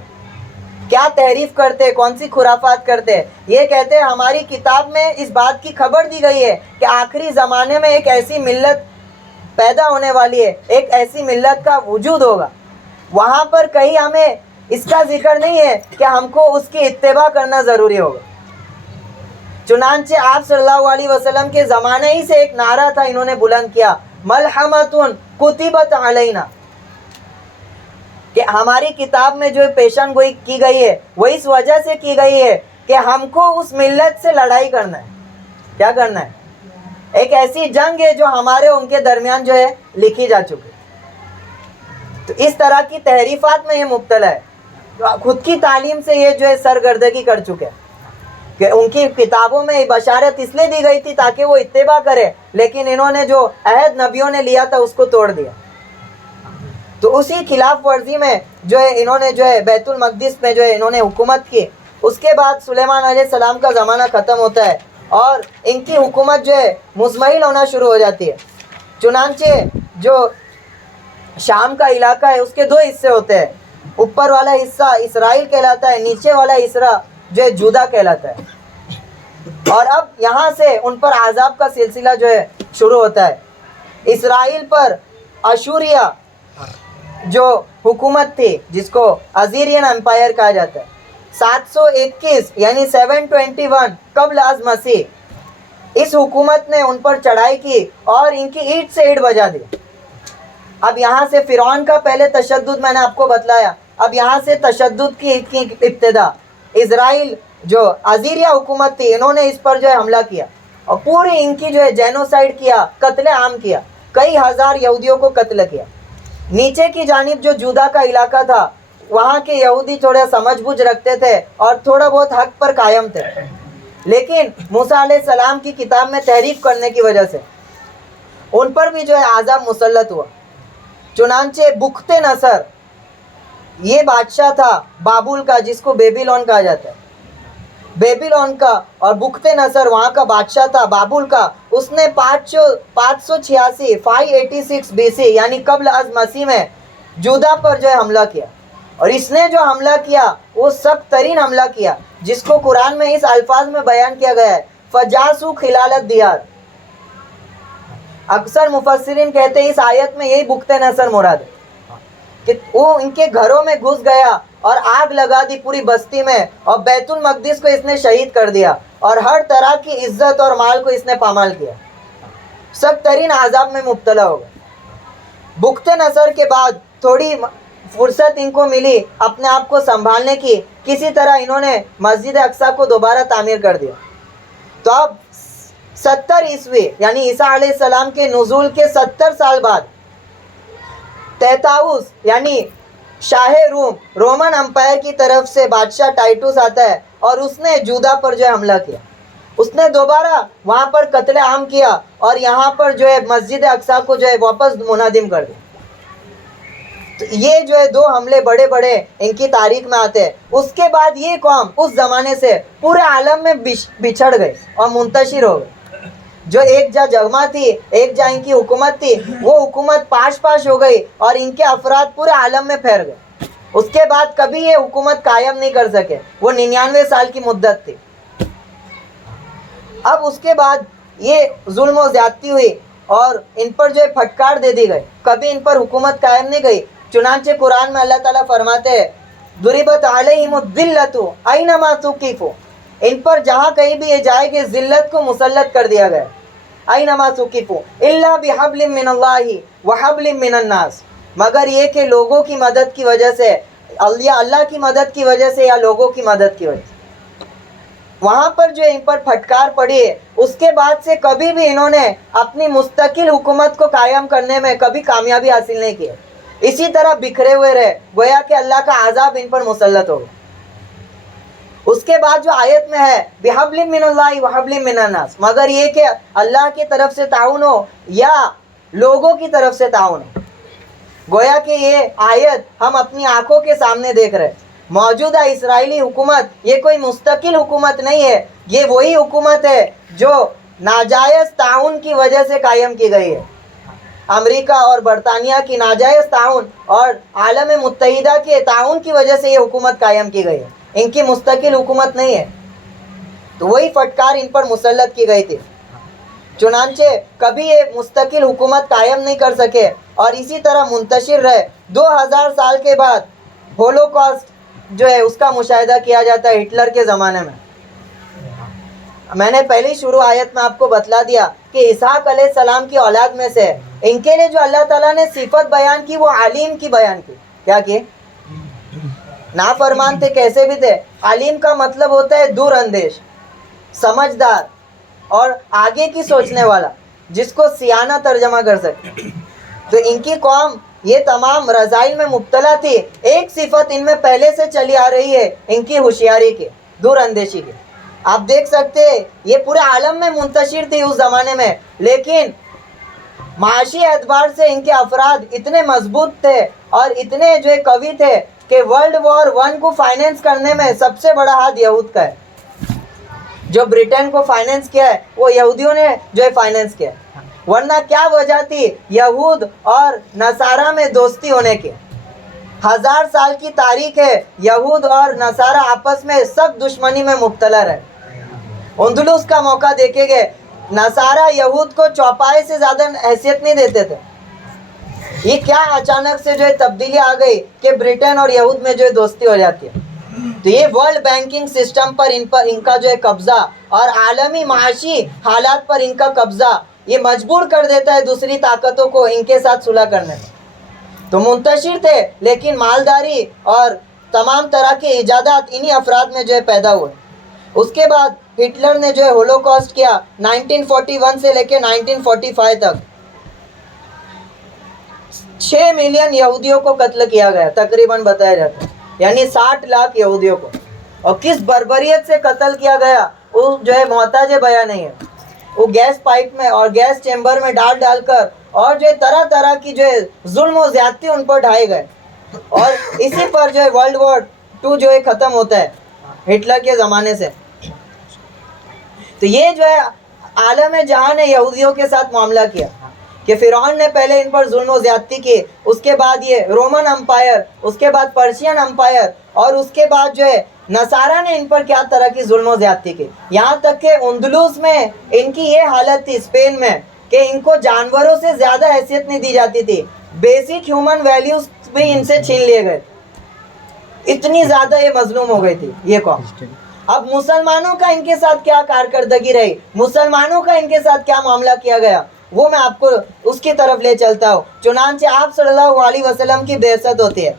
کیا تحریف کرتے، کون سی خرافات کرتے؟ یہ کہتے ہیں ہماری کتاب میں اس بات کی خبر دی گئی ہے کہ آخری زمانے میں ایک ایسی ملت پیدا ہونے والی ہے، ایک ایسی ملت کا وجود ہوگا۔ وہاں پر کہیں ہمیں اس کا ذکر نہیں ہے کہ ہم کو اس کی اتباع کرنا ضروری ہوگا۔ چنانچہ آپ صلی اللہ علیہ وسلم کے زمانے ہی سے ایک نعرہ تھا، انہوں نے بلند کیا، ملحمتن کتبت علینا، کہ ہماری کتاب میں جو پیشن گوئی کی گئی ہے وہ اس وجہ سے کی گئی ہے کہ ہم کو اس ملت سے لڑائی کرنا ہے۔ کیا کرنا ہے؟ ایک ایسی جنگ ہے جو ہمارے ان کے درمیان جو ہے لکھی جا چکی۔ تو اس طرح کی تحریفات میں یہ مبتلا ہے، خود کی تعلیم سے یہ جو ہے سرگردگی کر چکے ہیں کہ ان کی کتابوں میں بشارت اس لیے دی گئی تھی تاکہ وہ اتباع کرے، لیکن انہوں نے جو عہد نبیوں نے لیا تھا اس کو توڑ دیا۔ تو اسی خلاف ورزی میں جو ہے انہوں نے جو ہے بیت المقدس میں جو ہے انہوں نے حکومت کی۔ اس کے بعد سلیمان علیہ السلام کا زمانہ ختم ہوتا ہے اور ان کی حکومت جو ہے مزمحل ہونا شروع ہو جاتی ہے۔ چنانچہ جو شام کا علاقہ ہے اس کے دو حصے ہوتے ہیں، اوپر والا حصہ اسرائیل کہلاتا ہے، نیچے والا حصہ جو ہے جودا کہلاتا ہے۔ اور اب یہاں سے ان پر عذاب کا سلسلہ جو ہے شروع ہوتا ہے۔ اسرائیل پر اشوریہ جو حکومت تھی جس کو ازیرین امپائر کہا جاتا ہے، 721 یعنی 721 قبل از مسیح، اس حکومت نے ان پر چڑھائی کی اور ان کی اینٹ سے اینٹ بجا دی۔ اب یہاں سے فرعون کا پہلے تشدد میں نے آپ کو بتلایا، اب یہاں سے تشدد کی ابتدا۔ اسرائیل جو ازیریہ حکومت تھی انہوں نے اس پر جو ہے حملہ کیا اور پوری ان کی جو ہے جینوسائیڈ کیا، قتل عام کیا، کئی ہزار یہودیوں کو قتل کیا۔ نیچے کی جانب جو جودا کا علاقہ تھا وہاں کے یہودی تھوڑا سمجھ بوجھ رکھتے تھے اور تھوڑا بہت حق پر قائم تھے، لیکن موسیٰ علیہ السلام کی کتاب میں تحریف کرنے کی وجہ سے ان پر بھی جو ہے عذاب مسلط ہوا۔ چنانچہ بخت نصر یہ بادشاہ تھا بابل کا، جس کو بیبیلون کہا جاتا ہے، بیبیلون کا، اور بخت نصر وہاں کا بادشاہ تھا بابل کا۔ اس نے 586 586 BC یعنی قبل از مسیح میں جودا پر جو ہے حملہ کیا اور اس نے جو حملہ کیا وہ سخت ترین حملہ کیا جس کو قرآن میں اس الفاظ میں بیان کیا گیا ہے، فجاسو خلال الدیار۔ اکثر مفسرین کہتے ہیں اس آیت میں یہی بخت نصر مراد ہے کہ وہ ان کے گھروں میں گھس گیا اور آگ لگا دی پوری بستی میں، اور بیت المقدس کو اس نے شہید کر دیا، اور ہر طرح کی عزت اور مال کو اس نے پامال کیا، سخت ترین عذاب میں مبتلا ہو گیا۔ بخت نصر کے بعد تھوڑی فرصت ان کو ملی اپنے آپ کو سنبھالنے کی، کسی طرح انہوں نے مسجد اقصیٰ کو دوبارہ تعمیر کر دیا۔ تو اب 70 عیسوی یعنی عیسیٰ علیہ السلام کے نزول کے 70 سال بعد تیتاؤس یعنی شاہ رومن امپائر کی طرف سے بادشاہ ٹائٹوس آتا ہے، اور اس نے جودا پر جو ہے حملہ کیا، اس نے دوبارہ وہاں پر قتل عام کیا، اور یہاں پر جو ہے مسجد اقصیٰ کو جو ہے واپس منہدم کر دیا۔ تو یہ جو ہے 2 حملے بڑے بڑے ان کی تاریخ میں آتے ہیں۔ اس کے بعد یہ قوم اس زمانے سے پورے عالم میں بچھڑ گئی اور منتشر ہو گئی۔ جو ایک جا جگہ تھی، ایک جا ان کی حکومت تھی، وہ حکومت پاش ہو گئی اور ان کے افراد پورے عالم میں پھیل گئے۔ اس کے بعد کبھی یہ حکومت قائم نہیں کر سکے، وہ 99 سال کی مدت تھی۔ اب اس کے بعد یہ ظلم و زیادتی ہوئی اور ان پر جو ہے پھٹکار دے دی گئی، کبھی ان پر حکومت قائم نہیں گئی۔ چنانچہ قرآن میں اللہ تعالیٰ فرماتے ہیں ضربت علیہم الذلۃ اینما ثقفوا، ان پر جہاں کہیں بھی یہ جائے گے ذلت کو مسلط کر دیا گیا، اینما ثقفوا الا بحبل من اللہ وحبل من الناس، مگر یہ کہ لوگوں کی مدد کی وجہ سے، یا اللہ کی مدد کی وجہ سے یا لوگوں کی مدد کی وجہ سے۔ وہاں پر جو ان پر پھٹکار پڑی ہے، اس کے بعد سے کبھی بھی انہوں نے اپنی مستقل حکومت کو قائم کرنے میں کبھی کامیابی حاصل نہیں کی، اسی طرح بکھرے ہوئے رہے، گویا کہ اللہ کا عذاب ان پر مسلط ہو گیا۔ اس کے بعد جو آیت میں ہے بحبل من اللہ وحبل من الناس، مگر یہ کہ اللہ کی طرف سے تعاون ہو یا لوگوں کی طرف سے تعاون ہو، گویا کہ یہ آیت ہم اپنی آنکھوں کے سامنے دیکھ رہے ہیں۔ موجودہ اسرائیلی حکومت یہ کوئی مستقل حکومت نہیں ہے، یہ وہی حکومت ہے جو ناجائز تعاون کی وجہ سے قائم کی گئی ہے۔ امریکہ اور برطانیہ کی ناجائز تعاون اور عالم متحدہ کے تعاون کی وجہ سے یہ حکومت قائم کی گئی ہے، ان کی مستقل حکومت نہیں ہے۔ تو وہی پھٹکار ان پر مسلط کی گئی تھی، چنانچہ کبھی یہ مستقل حکومت قائم نہیں کر سکے اور اسی طرح منتشر رہے۔ 2000 سال کے بعد ہولوکاسٹ جو ہے اس کا مشاہدہ کیا جاتا ہے ہٹلر کے زمانے میں۔ میں نے پہلی شروع آیت میں آپ کو بتلا دیا کہ اسحاق علیہ السلام کی اولاد میں سے ان کے لیے جو اللہ تعالیٰ نے صفت بیان کی وہ علیم کی بیان کی۔ کیا کی؟ نافرمان تھے، کیسے بھی تھے۔ علیم کا مطلب ہوتا ہے دور اندیش، سمجھدار اور آگے کی سوچنے والا، جس کو سیانہ ترجمہ کر سکتے۔ تو ان کی قوم یہ تمام رذائل میں مبتلا تھی۔ ایک صفت ان میں پہلے سے چلی آ رہی ہے، ان کی ہوشیاری کی، دور اندیشی کی۔ آپ دیکھ سکتے ہیں یہ پورے عالم میں منتشر تھی اس زمانے میں، لیکن معاشی اعتبار سے ان کے افراد اتنے مضبوط تھے اور اتنے جو ہے قوی تھے کہ ورلڈ وار 1 کو فائنینس کرنے میں سب سے بڑا ہاتھ یہود کا ہے۔ جو برٹن کو فائنینس کیا ہے وہ یہودیوں نے جو ہے فائنینس کیا ہے، ورنہ کیا وجہ تھی یہود اور نصارہ میں دوستی ہونے کی؟ 1000 سال کی تاریخ ہے، یہود اور نصارہ آپس میں سخت دشمنی میں مبتلا رہے۔ اندلس کا موقع دیکھے گئے، نصارہ یہود کو چوپائے سے زیادہ حیثیت نہیں دیتے تھے۔ یہ کیا اچانک سے جو ہے تبدیلی آ گئی کہ برٹن اور یہود میں جو ہے دوستی ہو جاتی ہے؟ تو یہ ورلڈ بینکنگ سسٹم پر ان کا جو ہے قبضہ اور عالمی معاشی حالات پر ان کا قبضہ یہ مجبور کر دیتا ہے دوسری طاقتوں کو ان کے ساتھ صلح کرنے میں۔ تو منتشر تھے لیکن مالداری اور تمام طرح کے ایجادات انہی افراد میں جو ہے پیدا ہوئے۔ اس کے بعد ہٹلر نے جو ہے ہولوکاسٹ کیا 1941 سے لے کے 1945 تک 6 ملین یہودیوں کو قتل کیا گیا تقریباً بتایا جاتا ہے، یعنی 60 لاکھ یہودیوں کو۔ اور کس بربریت سے قتل کیا گیا وہ جو ہے محتاج بیان نہیں ہے۔ وہ گیس پائپ میں اور گیس چیمبر میں ڈال کر اور جو ہے طرح طرح کی جو ہے ظلم و زیادتی ان پر ڈھائے گئے، اور اسی پر جو ہے ورلڈ وار 2 جو ہے ختم ہوتا ہے ہٹلر کے زمانے سے۔ تو یہ جو ہے عالم جہاں نے یہودیوں کے ساتھ معاملہ کیا۔ کہ فرعون نے پہلے ان پر ظلم و زیادتی کی, اس کے بعد یہ رومن امپائر, اس کے بعد پرشین امپائر, اور اس کے بعد جو ہے نصارہ نے ان پر کیا طرح کی ظلم و زیادتی کی. یہاں تک کہ اندلس میں ان کی یہ حالت تھی, اسپین میں, کہ ان کو جانوروں سے زیادہ حیثیت نہیں دی جاتی تھی, بیسک ہیومن ویلیوز بھی ان سے چھین لیے گئے, اتنی زیادہ یہ مظلوم ہو گئی تھی یہ قوم. اب مسلمانوں کا ان کے ساتھ کیا کارکردگی رہی, مسلمانوں کا ان کے ساتھ کیا معاملہ کیا گیا, وہ میں آپ کو اس کی طرف لے چلتا ہوں. چنانچہ آپ صلی اللہ علیہ وسلم کی بعثت ہوتی ہے,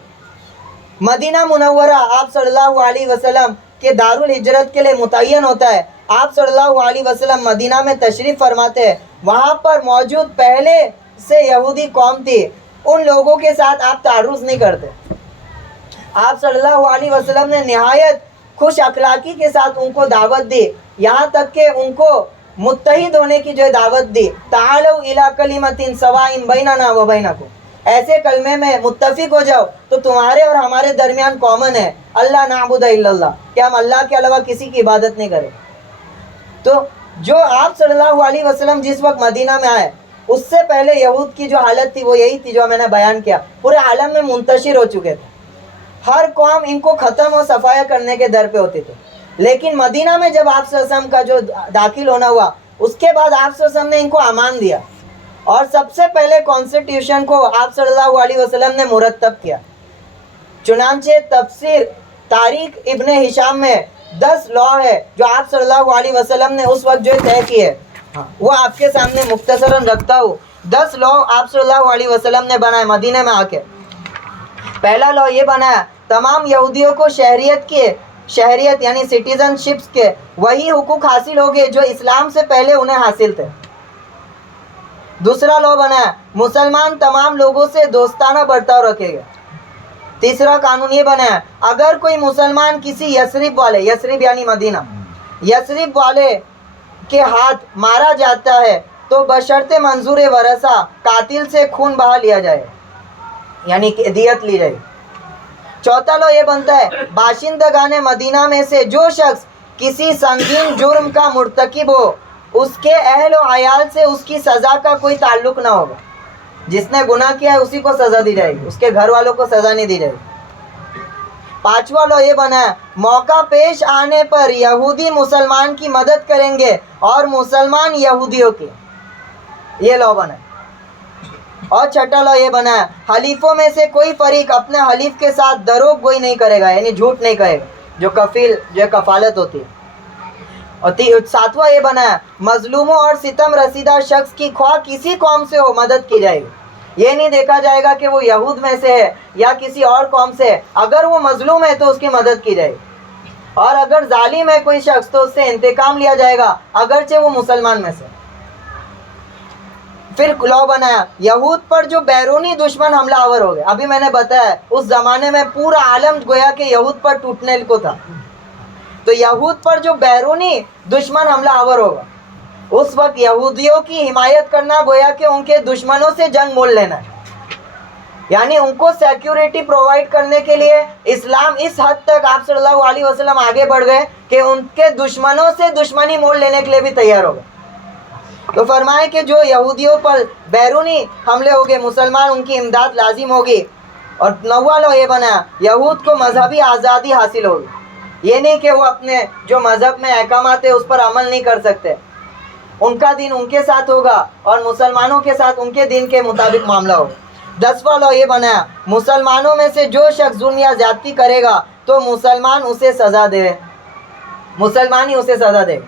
مدینہ منورہ آپ صلی اللہ علیہ وسلم کے دارالہجرت کے لیے متعین ہوتا ہے. آپ صلی اللہ علیہ وسلم مدینہ میں تشریف فرماتے ہیں. وہاں پر موجود پہلے سے یہودی قوم تھی, ان لوگوں کے ساتھ آپ تعارض نہیں کرتے. آپ صلی اللہ علیہ وسلم نے نہایت خوش اخلاقی کے ساتھ ان کو دعوت دی, یہاں تک کہ ان کو متحد ہونے کی جو دعوت دی. تعالوا الی کلمۃ سواء بیننا و بینکم, ایسے کلمے میں متفق ہو جاؤ تو تمہارے اور ہمارے درمیان کامن ہے, اللہ نعبد الا اللہ, کہ ہم اللہ کے علاوہ کسی کی عبادت نہیں کریں. تو جو آپ صلی اللہ علیہ وسلم جس وقت مدینہ میں آئے, اس سے پہلے یہود کی جو حالت تھی وہ یہی تھی جو میں نے بیان کیا, پورے عالم میں منتشر ہو چکے تھے. ہر قوم ان کو ختم و صفایا کرنے کے در پہ ہوتی تھی. لیکن مدینہ میں جب آپ صلی اللہ علیہ وسلم کا جو داخل ہونا ہوا, اس کے بعد آپ صلی اللہ علیہ وسلم نے ان کو امان دیا, اور سب سے پہلے کانسٹیٹیوشن کو آپ صلی اللہ علیہ وسلم نے مرتب کیا. چنانچہ تفسیر تاریخ ابن ہشام میں 10 لا ہے جو آپ صلی اللہ علیہ وسلم نے اس وقت جو طے کیے, وہ آپ کے سامنے مختصراً رکھتا ہوں. 10 لا آپ صلی اللہ علیہ وسلم نے بنائے مدینہ میں آ کے. پہلا لا یہ بنایا, تمام یہودیوں کو شہریت یعنی سٹیزن شپس کے وہی حقوق حاصل ہو گئے جو اسلام سے پہلے انہیں حاصل تھے. دوسرا لا بنایا, مسلمان تمام لوگوں سے دوستانہ برتاؤ رکھے گا. تیسرا قانون یہ بنایا, اگر کوئی مسلمان کسی یثرب والے, یثرب یعنی مدینہ, یثرب والے کے ہاتھ مارا جاتا ہے تو بشرط منظور ورثہ قاتل سے خون بہا لیا جائے, یعنی کہ دیت لی جائے. چوتھا لا یہ بنتا ہے, باشندگان مدینہ میں سے جو شخص کسی سنگین جرم کا مرتکب ہو, اس کے اہل و عیال سے اس کی سزا کا کوئی تعلق نہ ہوگا. جس نے گناہ کیا ہے اسی کو سزا دی جائے گی, اس کے گھر والوں کو سزا نہیں دی جائے گی. پانچواں لا یہ بنا ہے, موقع پیش آنے پر یہودی مسلمان کی مدد کریں گے اور مسلمان یہودیوں کی, یہ لا بنا ہے. اور چھٹا لا یہ بنا ہے, حلیفوں میں سے کوئی فریق اپنے حلیف کے ساتھ دروغ گوئی نہیں کرے گا, یعنی جھوٹ نہیں کہے گا, جو کفیل جو کفالت ہوتی ہے. اور ساتواں یہ بنا ہے, مظلوموں اور ستم رسیدہ شخص کی خواہ کسی قوم سے ہو مدد کی جائے گی. یہ نہیں دیکھا جائے گا کہ وہ یہود میں سے ہے یا کسی اور قوم سے ہے, اگر وہ مظلوم ہے تو اس کی مدد کی جائے گی. اور اگر ظالم ہے کوئی شخص تو اس سے انتقام لیا جائے گا اگرچہ وہ مسلمان میں سے. پھر لا بنایا, یہود پر جو بیرونی دشمن حملہ آور ہو گئے, ابھی میں نے بتایا اس زمانے میں پورا عالم گویا کہ یہود پر ٹوٹنے کو تھا, تو یہود پر جو بیرونی دشمن حملہ آور ہوگا, اس وقت یہودیوں کی حمایت کرنا گویا کہ ان کے دشمنوں سے جنگ مول لینا ہے. یعنی ان کو سیکیورٹی پرووائڈ کرنے کے لیے اسلام اس حد تک آپ صلی اللہ علیہ وسلم آگے بڑھ گئے کہ ان کے دشمنوں سے دشمنی مول لینے کے لیے بھی تیار ہو گئے. تو فرمائے کہ جو یہودیوں پر بیرونی حملے ہو گئے, مسلمان ان کی امداد لازم ہوگی. اور نواں لا یہ بنا, یہود کو مذہبی آزادی حاصل ہوگی. یہ نہیں کہ وہ اپنے جو مذہب میں احکامات ہے اس پر عمل نہیں کر سکتے, ان کا دین ان کے ساتھ ہوگا اور مسلمانوں کے ساتھ ان کے دین کے مطابق معاملہ ہوگا. 10واں لا یہ بنایا, مسلمانوں میں سے جو شخص ظلم یا زیادتی کرے گا تو مسلمان اسے سزا دے, مسلمان ہی اسے سزا دے.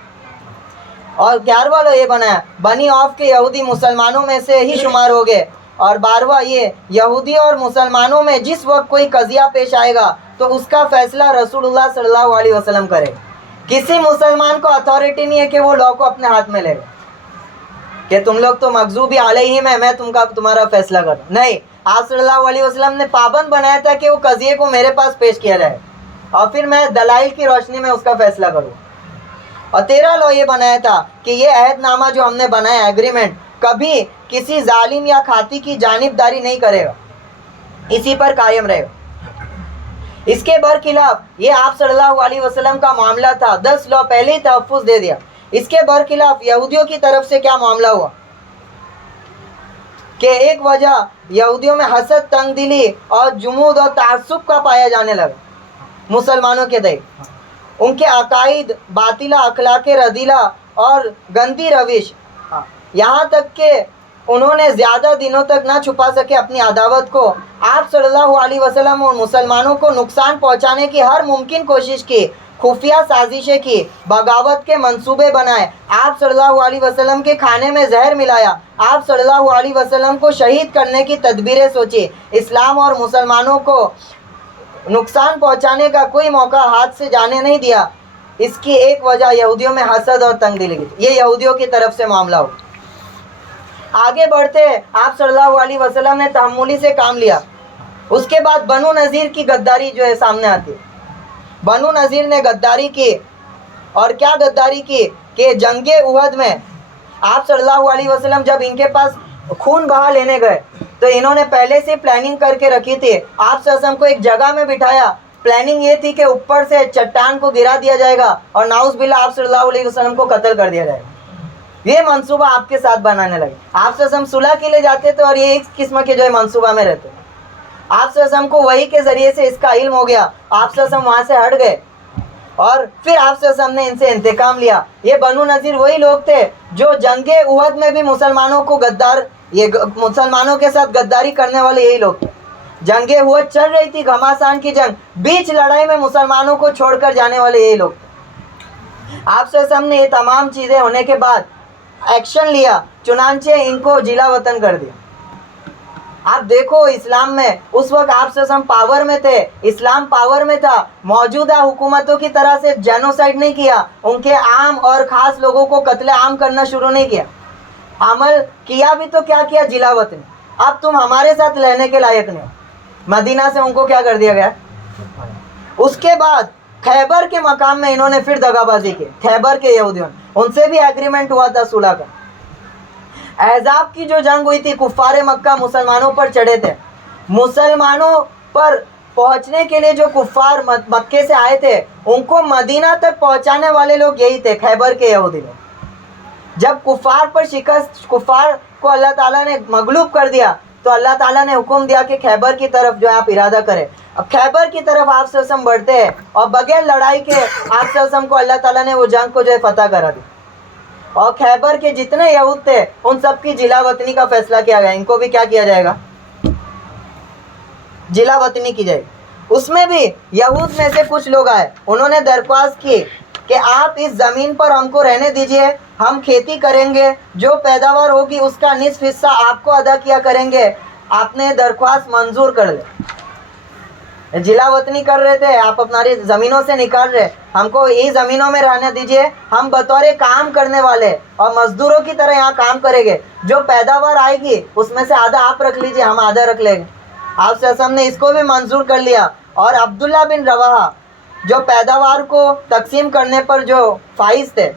اور 11واں لا یہ بنایا, بنی عوف کے یہودی مسلمانوں میں سے ہی شمار ہو گئے. اور 12واں یہ, یہودی اور مسلمانوں میں جس وقت کوئی قضیہ پیش آئے گا تو اس کا فیصلہ رسول اللہ صلی اللہ علیہ وسلم کرے. کسی مسلمان کو اتھارٹی نہیں ہے کہ وہ لا کو اپنے ہاتھ میں لے گا کہ تم لوگ تو مغضوب علیہم ہے, میں تمہارا فیصلہ کروں. نہیں, آپ صلی اللہ علیہ وسلم نے پابند بنایا تھا کہ وہ قضیے کو میرے پاس پیش کیا جائے اور پھر میں دلائل کی روشنی میں اس کا فیصلہ کروں. اور 13 لا یہ بنایا تھا کہ یہ عہد نامہ جو ہم نے بنایا, ایگریمنٹ, کبھی کسی ظالم یا کھاتی کی جانبداری نہیں کرے گا, اسی پر قائم رہے گا. اس کے برخلاف یہ آپ صلی اللہ علیہ وسلم کا معاملہ تھا. 10 لا پہلے ہی تحفظ دے دیا. اس کے برخلاف یہودیوں کی طرف سے کیا معاملہ ہوا, کہ ایک وجہ یہودیوں میں حسد، تنگ دلی اور جمود اور تعصب کا پایا جانے لگا مسلمانوں کے دیکھ ان کے عقائد باطلہ، اخلاق رذیلہ اور گندی روش، یہاں تک کہ انہوں نے زیادہ دنوں تک نہ چھپا سکے اپنی عداوت کو۔ آپ صلی اللہ علیہ وسلم اور مسلمانوں کو نقصان پہنچانے کی ہر ممکن کوشش کی، خفیہ سازشیں کی، بغاوت کے منصوبے بنائے، آپ صلی اللہ علیہ وسلم کے کھانے میں زہر ملایا، آپ صلی اللہ علیہ وسلم کو شہید کرنے کی تدبیریں سوچی، اسلام اور مسلمانوں کو نقصان پہنچانے کا کوئی موقع ہاتھ سے جانے نہیں دیا۔ اس کی ایک وجہ یہودیوں میں حسد اور تنگ دلی کی، یہ یہودیوں کی طرف سے معاملہ ہو۔ آگے بڑھتے آپ صلی اللہ علیہ وسلم نے تحملی سے کام لیا۔ اس کے بعد بنو نذیر کی غداری جو ہے سامنے آتی ہے۔ بنو نذیر نے غداری کی، اور کیا غداری کی کہ جنگ احد میں آپ صلی اللہ علیہ وسلم جب ان کے پاس خون بہا لینے گئے تو انہوں نے پہلے سے پلاننگ کر کے رکھی تھی۔ آپ صلی اللہ علیہ وسلم کو ایک جگہ میں بٹھایا، پلاننگ یہ تھی کہ اوپر سے چٹان کو گرا دیا جائے گا اور نعوذ باللہ آپ صلی اللہ علیہ وسلم کو قتل کر دیا جائے گا۔ یہ منصوبہ آپ کے ساتھ بنانے لگے۔ آپ صلی اللہ علیہ وسلم صلح کے لیے جاتے تھے اور یہ اس قسم کے جو ہے منصوبہ میں رہتے۔ آپ صلی اللہ علیہ وسلم کو وحی کے ذریعے سے اس کا علم ہو گیا، آپ صلی اللہ علیہ وسلم وہاں سے ہٹ گئے اور پھر آپ صلی اللہ علیہ وسلم نے ان سے انتقام لیا۔ یہ بنو نذیر وہی لوگ تھے جو جنگ احد میں بھی مسلمانوں کو مسلمانوں کے ساتھ غداری کرنے والے یہی لوگ تھے۔ جنگ احد چل رہی تھی، گھماسان کی جنگ، بیچ لڑائی میں مسلمانوں کو چھوڑ کر جانے والے یہی لوگ تھے۔ آپ صلی اللہ علیہ وسلم نے یہ تمام چیزیں ہونے کے بعد ایکشن لیا، چنانچہ ان کو جلا وطن کر دیا۔ آپ دیکھو اسلام میں اس وقت آپ صلی اللہ علیہ وسلم پاور میں تھے، اسلام پاور میں تھا، موجودہ حکومتوں کی طرح سے جینوسائیڈ نہیں کیا، ان کے عام اور خاص لوگوں کو قتل عام کرنا شروع نہیں کیا۔ عمل کیا بھی تو کیا کیا؟ جلا وطن۔ اب تم ہمارے ساتھ رہنے کے لائق نہیں ہو۔ مدینہ سے ان کو کیا کر دیا گیا؟ اس کے بعد خیبر کے مقام میں انہوں نے پھر دغا بازی کی۔ خیبر کے یہودیوں ان سے بھی ایگریمنٹ ہوا تھا صلح کا۔ احزاب کی جو جنگ ہوئی تھی، کفار مکہ مسلمانوں پر چڑھے تھے۔ مسلمانوں پر پہنچنے کے لیے جو کفار مکے سے آئے تھے ان کو مدینہ تک پہنچانے والے لوگ یہی تھے، خیبر کے یہودی لوگ۔ جب کفار پر شکست، کفار کو اللہ تعالیٰ نے مغلوب کر دیا تو اللہ تعالیٰ نے حکم دیا کہ خیبر کی طرف جو ہے آپ ارادہ کریں۔ اب خیبر کی طرف آپ صلی اللہ علیہ وسلم بڑھتے ہیں اور بغیر لڑائی کے آپ صلی اللہ علیہ وسلم کو اللہ تعالیٰ نے وہ جنگ کو جو ہے فتح کرا دی، اور خیبر کے جتنے یہود تھے ان سب کی جلا وطنی کا فیصلہ کیا گیا۔ ان کو بھی کیا کیا جائے گا؟ جلا وطنی کی جائے گی۔ اس میں بھی یہود میں سے کچھ لوگ آئے، انہوں نے درخواست کی کہ آپ اس زمین پر ہم کو رہنے دیجئے، ہم کھیتی کریں گے، جو پیداوار ہوگی اس کا نصف حصہ آپ کو ادا کیا کریں گے۔ آپ نے درخواست منظور کر لی۔ جلا وطنی کر رہے تھے، آپ اپناری زمینوں سے نکال رہے، ہم کو یہی زمینوں میں رہنے دیجئے، ہم بطور کام کرنے والے اور مزدوروں کی طرح یہاں کام کریں گے، جو پیداوار آئے گی اس میں سے آدھا آپ رکھ لیجئے، ہم آدھا رکھ لیں گے۔ آپ صلی اللہ علیہ وسلم نے اس کو بھی منظور کر لیا۔ اور عبداللہ بن رواحہ جو پیداوار کو تقسیم کرنے پر جو فائز تھے،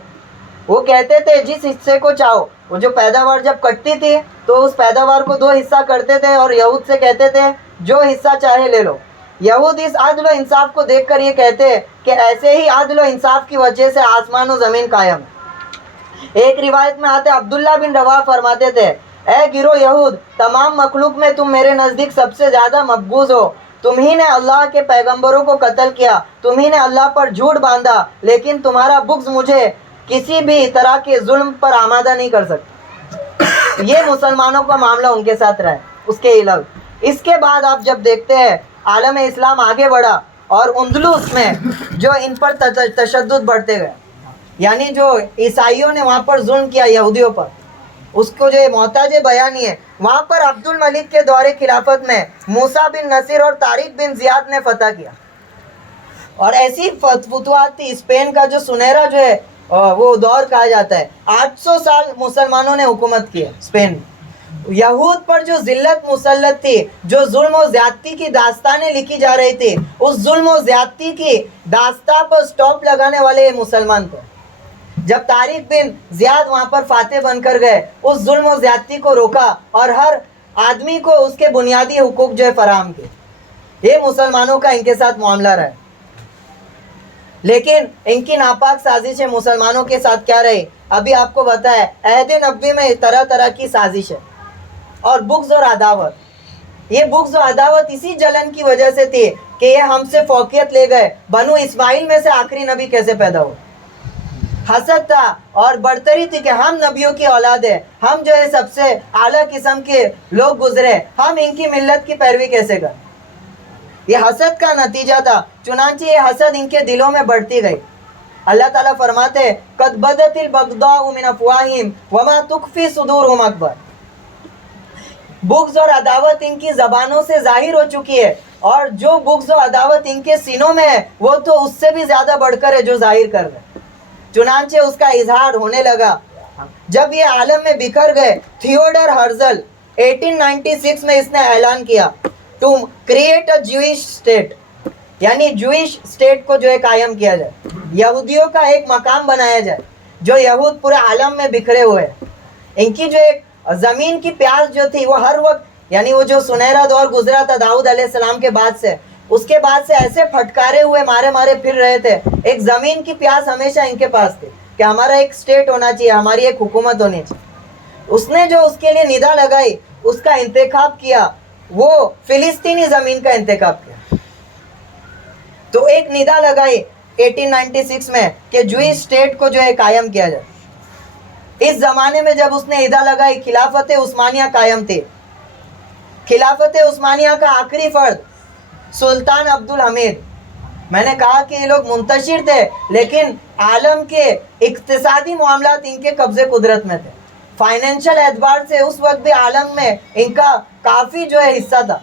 وہ کہتے تھے جس حصے کو چاہو، وہ جو پیداوار جب کٹتی تھی تو اس پیداوار کو 2 حصہ کرتے تھے اور یہود سے کہتے تھے جو حصہ چاہے لے لو۔ یہود اس عدل و انصاف کو دیکھ کر یہ کہتے کہ ایسے ہی عدل و انصاف کی وجہ سے آسمان و زمین قائم ہے۔ ایک روایت میں آتے عبداللہ بن رواحہ فرماتے تھے، اے گروہ یہود، تمام مخلوق میں تم میرے نزدیک سب سے زیادہ مقبوض ہو۔ تم ہی نے اللہ کے پیغمبروں کو قتل کیا، تم ہی نے اللہ پر جھوٹ باندھا، لیکن تمہارا بغض مجھے کسی بھی طرح کے ظلم پر آمادہ نہیں کر سکتا۔ یہ مسلمانوں کا معاملہ ان کے ساتھ رہا ہے۔ اس کے علاوہ اس کے بعد آپ جب دیکھتے ہیں عالم اسلام آگے بڑھا اور اندلس میں جو ان پر تشدد بڑھتے گئے، یعنی جو عیسائیوں نے وہاں پر ظلم کیا یہودیوں پر، اس کو جو محتاج بیانی ہے، وہاں پر عبد الملک کے دور خلافت میں موسیٰ بن نصیر اور طارق بن زیاد نے فتح کیا، اور ایسی فتوحات تھی۔ اسپین کا جو سنہرا جو ہے وہ دور کہا جاتا ہے، 800 سال مسلمانوں نے حکومت کی ہے اسپین میں۔ یہود پر جو ذلت مسلط تھی، جو ظلم و زیادتی کی داستانیں لکھی جا رہی تھی، اس ظلم و زیادتی کی داستان پر سٹاپ لگانے والے مسلمان تھے۔ جب طارق بن زیاد وہاں پر فاتح بن کر گئے، اس ظلم و زیادتی کو روکا اور ہر آدمی کو اس کے بنیادی حقوق جو ہے فراہم کیے۔ یہ مسلمانوں کا ان کے ساتھ معاملہ رہا ہے۔ لیکن ان کی ناپاک سازشیں مسلمانوں کے ساتھ کیا رہی؟ ابھی آپ کو بتایا عہد نبوی میں طرح طرح کی سازش ہے۔ اور بغض اور عداوت. یہ بغض و عداوت اسی جلن کی وجہ سے تھی کہ یہ ہم سے فوقیت لے گئے. بنو اسماعیل میں سے آخری نبی کیسے پیدا ہوئے؟ حسد تھا اور برتری تھی کہ ہم نبیوں کی اولاد ہیں, ہم جو ہے سب سے اعلیٰ قسم کے لوگ گزرے, ہم ان کی ملت کی پیروی کیسے کریں. یہ حسد کا نتیجہ تھا. چنانچہ یہ حسد ان کے دلوں میں بڑھتی گئی. اللہ تعالیٰ فرماتے ہیں قد بدت البغضاء من افواہہم وما تخفی صدورہم اکبر. بغض اور عداوت ان کی زبانوں سے ظاہر ہو چکی ہے, اور جو بغض و عداوت ان کے سینوں میں ہے وہ تو اس سے بھی زیادہ بڑھ کر ہے جو ظاہر کر رہے. چنانچہ اس کا اظہار ہونے لگا. جب یہ عالم میں بکھر گئے, تھیوڈر ہرزل 1896 میں اس نے اعلان کیا to create a Jewish state, یعنی جوئش اسٹیٹ کو جو ہے قائم کیا جائے, یہودیوں کا ایک مقام بنایا جائے. جو یہود پورے عالم میں بکھرے ہوئے ہیں, ان کی جو ایک زمین کی پیاس جو تھی وہ ہر وقت, یعنی وہ جو سنہرا دور گزرا تھا داؤد علیہ السلام کے بعد سے, اس کے بعد سے ایسے پھٹکارے ہوئے مارے مارے پھر رہے تھے. ایک زمین کی پیاس ہمیشہ ان کے پاس تھی کہ ہمارا ایک اسٹیٹ ہونا چاہیے, ہماری ایک حکومت ہونی چاہیے. اس نے جو اس کے لیے ندا لگائی, اس کا انتخاب کیا, وہ فلسطینی زمین کا انتخاب کیا. تو ایک ندا لگائی 1896 میں کہ جوئش اسٹیٹ کو جو ہے قائم کیا جائے. اس زمانے میں جب اس نے ندا لگائی, خلافت عثمانیہ قائم تھی. خلافت عثمانیہ کا آخری فرد سلطان عبدالحمید. میں نے کہا کہ یہ لوگ منتشر تھے, لیکن عالم کے اقتصادی معاملات ان کے قبضے قدرت میں تھے. فائنینشل اعتبار سے اس وقت بھی عالم میں ان کا کافی جو ہے حصہ تھا.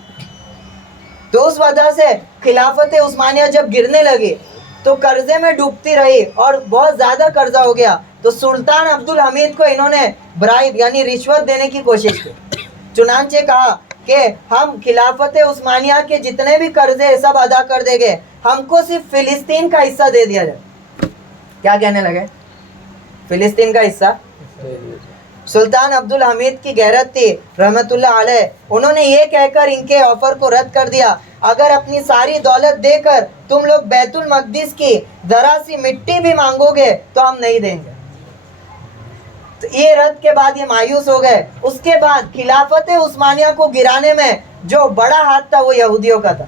تو اس وجہ سے خلافت عثمانیہ جب گرنے لگی تو قرضے میں ڈوبتی رہی اور بہت زیادہ قرضہ ہو گیا. تو سلطان عبدالحمید کو انہوں نے برائب یعنی رشوت دینے کی کوشش کی. چنانچہ کہا کہ ہم خلافت عثمانیہ کے جتنے بھی قرضے سب ادا کر دیں گے, ہم کو صرف فلسطین کا حصہ دے دیا جائے. کیا کہنے لگے؟ فلسطین کا حصہ. سلطان عبدالحمید کی غیرت تھی رحمت اللہ علیہ. انہوں نے یہ کہہ کر ان کے آفر کو رد کر دیا, اگر اپنی ساری دولت دے کر تم لوگ بیت المقدس کی ذرا سی مٹی بھی مانگو گے تو ہم نہیں دیں گے. تو یہ رد کے بعد یہ مایوس ہو گئے. اس کے بعد خلافت عثمانیہ کو گرانے میں جو بڑا ہاتھ تھا وہ یہودیوں کا تھا.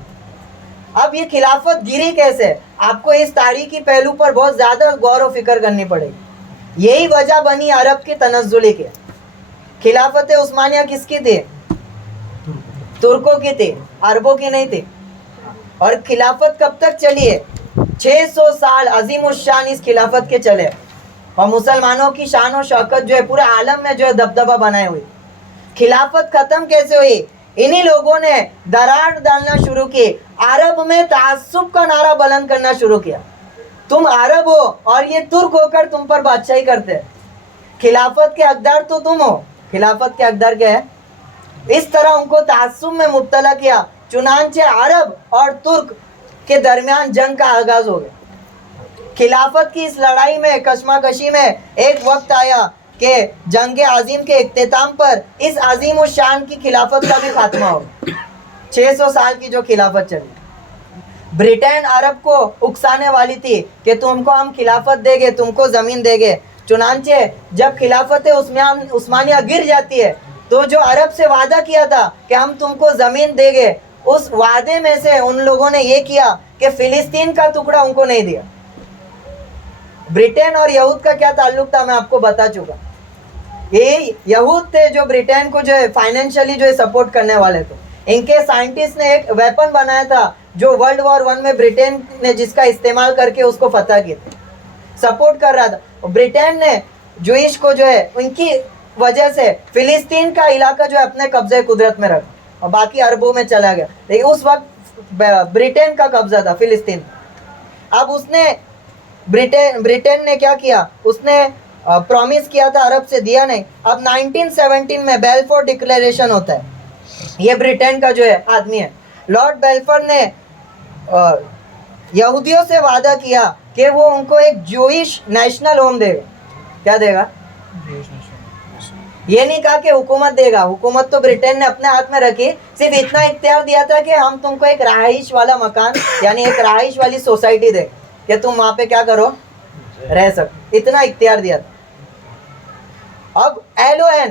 اب یہ خلافت گری کیسے؟ آپ کو اس تاریخی پہلو پر بہت زیادہ غور و فکر کرنی پڑے گی. یہی وجہ بنی عرب کی تنزلی کی. خلافت عثمانیہ کس کی تھی؟ ترکوں کی تھی, عربوں کی نہیں تھی. اور خلافت کب تک چلی ہے؟ 600 سال عظیم الشان اس خلافت کے چلے, اور مسلمانوں کی شان و شوکت جو ہے پورے عالم میں جو ہے دبدبہ بنائے ہوئی. خلافت ختم کیسے ہوئی؟ انہی لوگوں نے درار ڈالنا شروع کی, عرب میں تعصب کا نعرہ بلند کرنا شروع کیا. تم عرب ہو اور یہ ترک ہو کر تم پر بادشاہی کرتے ہیں, خلافت کے حقدار تو تم ہو. خلافت کے حقدار کیا ہے؟ اس طرح ان کو تعصب میں مبتلا کیا. چنانچہ عرب اور ترک کے درمیان جنگ کا آغاز ہو گیا. خلافت کی اس لڑائی میں کشمکشی میں ایک وقت آیا کہ جنگ عظیم کے اختتام پر اس عظیم الشان کی خلافت کا بھی خاتمہ ہو. 600 سال کی جو خلافت چلی. برٹین عرب کو اکسانے والی تھی کہ تم کو ہم خلافت دیں گے, تم کو زمین دیں گے. چنانچہ جب خلافت عثمانیہ گر جاتی ہے تو جو عرب سے وعدہ کیا تھا کہ ہم تم کو زمین دیں گے, اس وعدے میں سے ان لوگوں نے یہ کیا کہ فلسطین کا ٹکڑا ان کو نہیں دیا. برٹین اور یہود کا کیا تعلق تھا میں آپ کو بتا چکا. یہ یہود تھے جو برٹین کو جو ہے فائنینشلی جو ہے سپورٹ کرنے والے تھے. ان کے سائنٹسٹ نے ایک ویپن بنایا تھا جو ورلڈ وار 1 میں برٹین نے جس کا استعمال کر کے اس کو فتح کیا تھا, سپورٹ کر رہا تھا. برٹین نے جوئش کو جو ہے ان کی وجہ سے فلسطین کا علاقہ جو ہے اپنے قبضے قدرت میں رکھا اور باقی عربوں میں چلا گیا. لیکن اس وقت برٹین کا قبضہ تھا فلسطین. اب اس نے برٹین نے کیا کیا, اس نے پرومس کیا تھا عرب سے, دیا نہیں. اب 1917 میں بیلفور ڈکلیریشن ہوتا ہے, یہ برٹین کا جو ہے آدمی ہے. لارڈ بیلفور نے یہودیوں سے وعدہ کیا کہ وہ ان کو ایک جوئش نیشنل ہوم دے گا. کیا دے گا؟ یہ نہیں کہا کہ حکومت دے گا, حکومت تو برٹین نے اپنے ہاتھ میں رکھی, صرف اتنا اختیار دیا تھا کہ ہم تم کو ایک رہائش والا مکان یعنی ایک رہائش والی سوسائٹی دے کہ تم وہاں پہ کیا کرو, رہ سکو. اتنا اختیار دیا تھا. اب LON,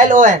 LON,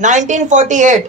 1948,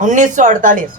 1948।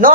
9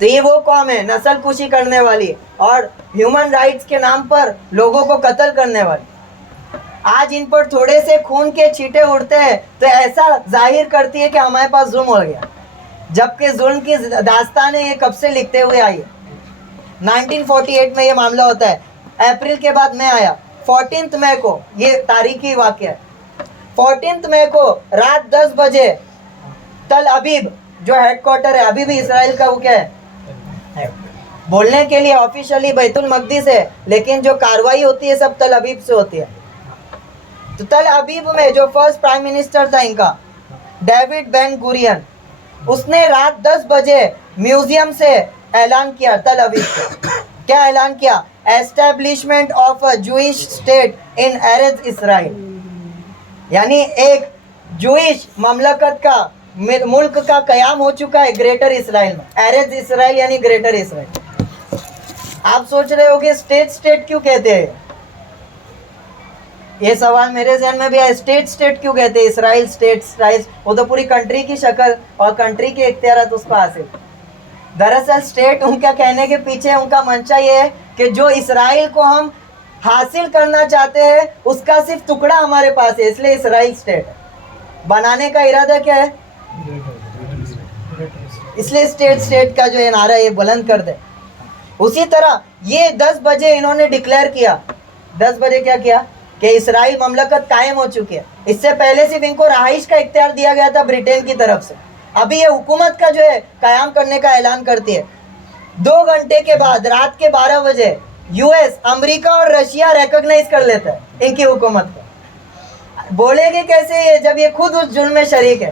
تو یہ وہ قوم ہے نسل کشی کرنے والی اور ہیومن رائٹس کے نام پر لوگوں کو قتل کرنے والی. آج ان پر تھوڑے سے خون کے چھینٹے اڑتے ہیں تو ایسا ظاہر کرتی ہے کہ ہمارے پاس ظلم ہو گیا، جبکہ ظلم کی داستانیں یہ کب سے لکھتے ہوئے آئی ہے. 1948 میں یہ معاملہ ہوتا ہے. اپریل کے بعد میں آیا 14 مئی کو، یہ تاریخی واقعہ ہے. 14 مئی کو رات 10 بجے تل ابیب جو ہیڈ کوارٹر ہے ابھی بھی اسرائیل کا، وہ کیا ہے بولنے کے لیے آفیشلی بیت المقدس ہے، لیکن جو کاروائی ہوتی ہے سب تل ابیب سے ہوتی ہے. تو تل ابیب میں جو فرسٹ پرائم منسٹر تھا ان کا ڈیوڈ بین گورین، اس نے رات 10 بجے میوزیم سے اعلان کیا تل ابیب سے. کیا اعلان کیا؟ Establishment of a Jewish state in ارض اسرائیل، یعنی ایک جوئش مملکت کا ملک کا قیام ہو چکا ہے گریٹر اسرائیل میں. ارض اسرائیل یعنی گریٹر اسرائیل. آپ سوچ رہے ہو کہ اسٹیٹ کیوں کہتے ہیں؟ یہ سوال میرے ذہن میں بھی ہے، اسٹیٹ کیوں کہتے ہیں؟ اسرائیل وہ تو پوری کنٹری کی شکل اور کنٹری کے اختیارات اس کو حاصل. دراصل اسٹیٹ ان کا کہنے کے پیچھے ان کا منشا یہ ہے کہ جو اسرائیل کو ہم حاصل کرنا چاہتے ہیں اس کا صرف ٹکڑا ہمارے پاس ہے، اس لیے اسرائیل اسٹیٹ ہے. بنانے کا ارادہ کیا ہے؟ اس لیے اسٹیٹ کا جو یہ نعرہ یہ بلند کر دے. اسی طرح یہ 10 بجے انہوں نے ڈکلیئر کیا. 10 بجے کیا کیا کہ اسرائیل مملکت قائم ہو چکی ہے. اس سے پہلے صرف ان کو رہائش کا اختیار دیا گیا تھا برٹین کی طرف سے. ابھی یہ حکومت کا جو ہے قیام کرنے کا اعلان کرتی ہے. 2 گھنٹے کے بعد رات کے 12 بجے یو ایس، امریکہ اور رشیا ریکگنائز کر لیتا ہے ان کی حکومت کو. بولے گے کیسے یہ جب یہ خود اس جرم میں شریک ہے؟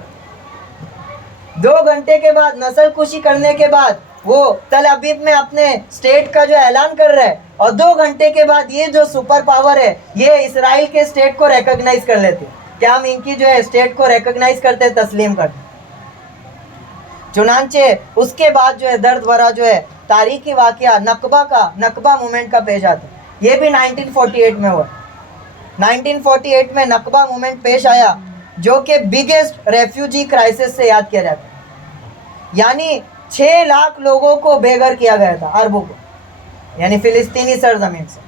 2 گھنٹے کے بعد نسل کشی کرنے کے بعد وہ تل ابیب میں اپنے اسٹیٹ کا جو اعلان کر رہا ہے، اور 2 گھنٹے کے بعد یہ جو سپر پاور ہے یہ اسرائیل کے اسٹیٹ کو ریکگنائز کر لیتے. کیا ہم ان کی جو ہے اسٹیٹ کو ریکگنائز کرتے، تسلیم کرتے؟ چنانچہ اس کے بعد جو ہے درد بھرا جو ہے تاریخی واقعہ نکبہ مومنٹ کا پیش آتا ہے. یہ بھی 1948 میں ہوا. 1948 میں نکبہ مومنٹ پیش آیا جو کہ بگیسٹ ریفیوجی کرائسس سے یاد کیا جاتا ہے. یعنی 6 لاکھ لوگوں کو بے گھر کیا گیا تھا، عربوں کو، یعنی فلسطینی سرزمین سے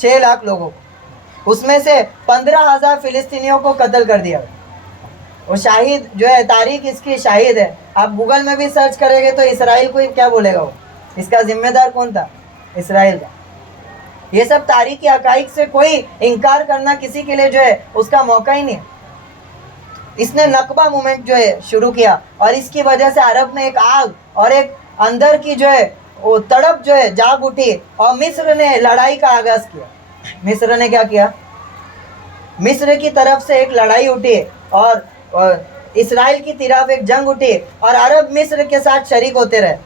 6 لاکھ لوگوں کو. اس میں سے 15,000 فلسطینیوں کو قتل کر دیا گیا. وہ شاہد جو ہے تاریخ اس کی شاہد ہے. آپ گوگل میں بھی سرچ کریں گے تو اسرائیل کو کیا بولے گا، وہ اس کا ذمہ دار کون تھا؟ اسرائیل کا. یہ سب تاریخی حقائق سے کوئی انکار کرنا کسی کے لیے جو ہے اس کا موقع ہی نہیں. اس نے نکبہ مومنٹ جو ہے شروع کیا اور اس کی وجہ سے عرب میں ایک آگ اور ایک اندر کی جو ہے وہ تڑپ جو ہے جاگ اٹھی اور مصر نے لڑائی کا آغاز کیا. مصر نے کیا کیا؟ مصر کی طرف سے ایک لڑائی اٹھی اور اسرائیل کی طرف ایک جنگ اٹھی اور عرب مصر کے ساتھ شریک ہوتے رہے.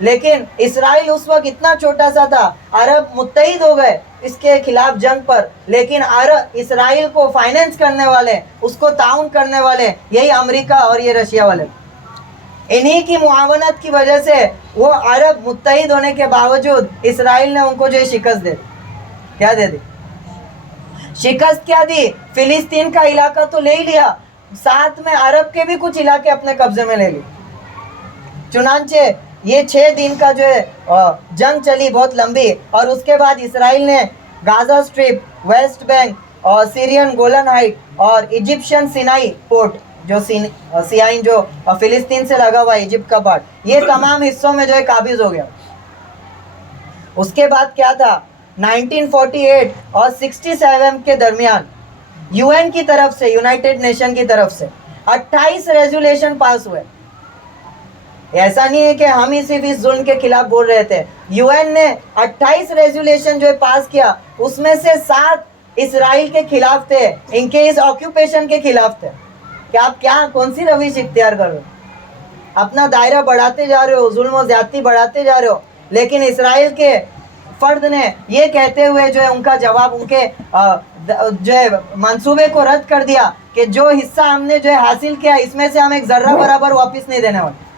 لیکن اسرائیل اس وقت اتنا چھوٹا سا تھا، عرب متحد ہو گئے اس کے خلاف جنگ پر، لیکن عرب اسرائیل کو فائنینس کرنے والے، اس کو تعاون کرنے والے یہی امریکہ اور یہ رشیا والے. انہی کی معاونت کی وجہ سے وہ عرب متحد ہونے کے باوجود اسرائیل نے ان کو جو شکست دے دی. کیا دے دی؟ شکست کیا دی؟ فلسطین کا علاقہ تو لے ہی لیا، ساتھ میں عرب کے بھی کچھ علاقے اپنے قبضے میں لے لی. چنانچہ یہ 6 دن کا جو ہے جنگ چلی بہت لمبی، اور اس کے بعد اسرائیل نے غازہ اسٹرپ، ویسٹ بینک اور سیرین گولن ہائٹ اور ایجپشین سینائی پورٹ جو سیائن جو فلسطین سے لگا ہوا ایجپٹ کا پارٹ، یہ تمام حصوں میں جو ہے قابض ہو گیا. اس کے بعد کیا تھا؟ 1948 اور 67 کے درمیان یو این کی طرف سے، یونائٹڈ نیشن کی طرف سے 28 ریزولیشن پاس ہوئے. ایسا نہیں ہے کہ ہم ہی صرف اس ظلم کے خلاف بول رہے تھے. یو این نے 28 ریزولیشن جو ہے پاس کیا، اس میں سے 7 اسرائیل کے خلاف تھے، ان کے اس آکیوپیشن کے خلاف تھے. کہ آپ کون سی روش اختیار کر رہے ہو؟ اپنا دائرہ بڑھاتے جا رہے ہو، ظلم و زیادتی بڑھاتے جا رہے ہو. لیکن اسرائیل کے فرد نے یہ کہتے ہوئے جو ہے ان کا جواب، ان کے جو ہے منصوبے کو رد کر دیا کہ جو حصہ ہم نے جو ہے حاصل کیا اس میں سے ہم ایک ذرہ برابر واپس نہیں دینے والے.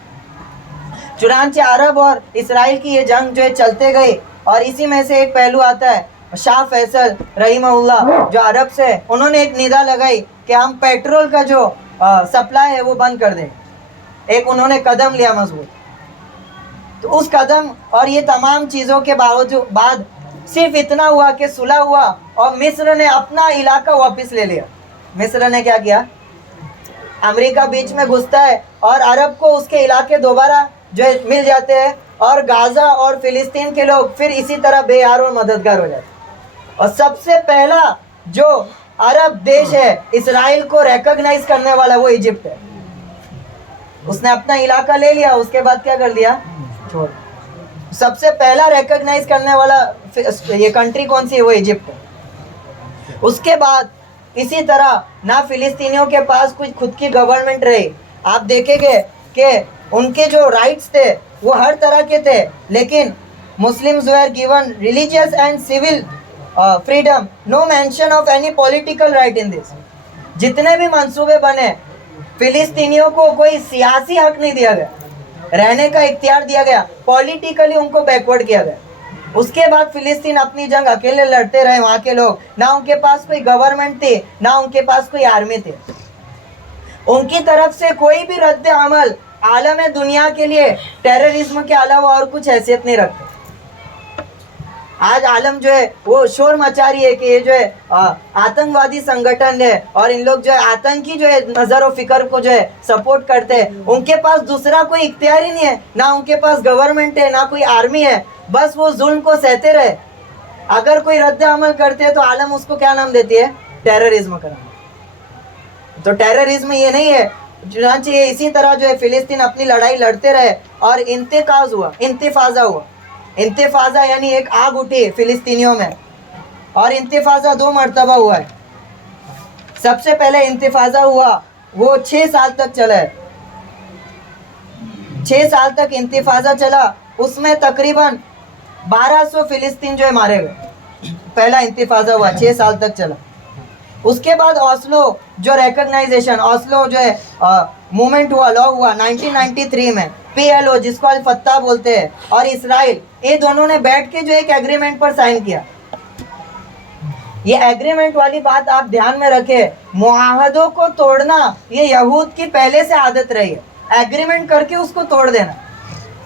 چنانچہ عرب اور اسرائیل کی یہ جنگ جو ہے چلتے گئی، اور اسی میں سے ایک پہلو آتا ہے شاہ فیصل رحمہ اللہ جو عرب سے، انہوں نے ایک ندا لگائی کہ ہم پیٹرول کا جو سپلائی ہے وہ بند کر دیں. ایک انہوں نے قدم لیا مضبوط. تو اس قدم اور یہ تمام چیزوں کے بعد صرف اتنا ہوا کہ صلح ہوا اور مصر نے اپنا علاقہ واپس لے لیا. مصر نے کیا کیا؟ امریکہ بیچ میں گھستا ہے اور عرب کو اس کے علاقے دوبارہ جو مل جاتے ہیں, اور غازہ اور فلسطین کے لوگ پھر اسی طرح بے یار اور مددگار ہو جاتے ہیں. اور سب سے پہلا جو عرب دیش ہے اسرائیل کو ریکگنائز کرنے والا وہ ایجپٹ ہے. اس نے اپنا علاقہ لے لیا, اس کے بعد کیا کر دیا؟ چھوڑ. سب سے پہلا ریکگنائز کرنے والا یہ کنٹری کون سی ہے؟ وہ ایجپٹ ہے. اس کے بعد اسی طرح نہ فلسطینیوں کے پاس کوئی خود کی گورنمنٹ رہی. آپ دیکھیں گے کہ ان کے جو رائٹس تھے وہ ہر طرح کے تھے, لیکن Muslims were given religious and civil freedom, no mention of any political right in this. جتنے بھی منصوبے بنے فلسطینیوں کو کوئی سیاسی حق نہیں دیا گیا, رہنے کا اختیار دیا گیا, پولیٹیکلی ان کو بیکورڈ کیا گیا. اس کے بعد فلسطین اپنی جنگ اکیلے لڑتے رہے. وہاں کے لوگ, نہ ان کے پاس کوئی گورنمنٹ تھی, نہ ان کے پاس کوئی آرمی تھی. ان کی طرف سے کوئی بھی رد عمل عالم دنیا کے لیے ٹیررزم کے علاوہ اور کچھ حیثیت نہیں رکھتے. آج عالم جو ہے وہ شور مچا رہی ہے کہ یہ جو ہے آتنکوادی سنگٹھن ہے اور ان لوگ جو ہے آتنکی جو ہے نظر و فکر کو جو ہے سپورٹ کرتے ہیں. ان کے پاس دوسرا کوئی اختیار ہی نہیں ہے, نہ ان کے پاس گورنمنٹ ہے, نہ کوئی آرمی ہے, بس وہ ظلم کو سہتے رہے. اگر کوئی رد عمل کرتے تو عالم اس کو کیا نام دیتی ہے؟ ٹیررزم کا نام. تو ٹیررزم یہ نہیں ہے. چنانچہ اسی طرح جو ہے فلسطین اپنی لڑائی لڑتے رہے اور انتفاضہ ہوا. انتفاضہ یعنی ایک آگ اٹھی فلسطینیوں میں, اور انتفاضہ 2 مرتبہ ہوا ہے. سب سے پہلے انتفاضہ ہوا وہ 6 سال تک چلا ہے. 6 سال تک انتفاضہ چلا, اس میں تقریباً 1200 فلسطین جو ہے مارے گئے. پہلا انتفاضہ ہوا 6 سال تک چلا. اس کے بعد اوسلو جو ریکگنائزیشن, اوسلو جو ہے مومنٹ ہوا, لا ہوا 1993 میں. PLO جس کو الفتح بولتے ہیں اور اسرائیل, یہ دونوں نے بیٹھ کے جو ایک ایگریمنٹ پر سائن کیا. یہ ایگریمنٹ والی بات آپ دھیان میں رکھیں, معاہدوں کو توڑنا یہ یہود کی پہلے سے عادت رہی ہے. ایگریمنٹ کر کے اس کو توڑ دینا,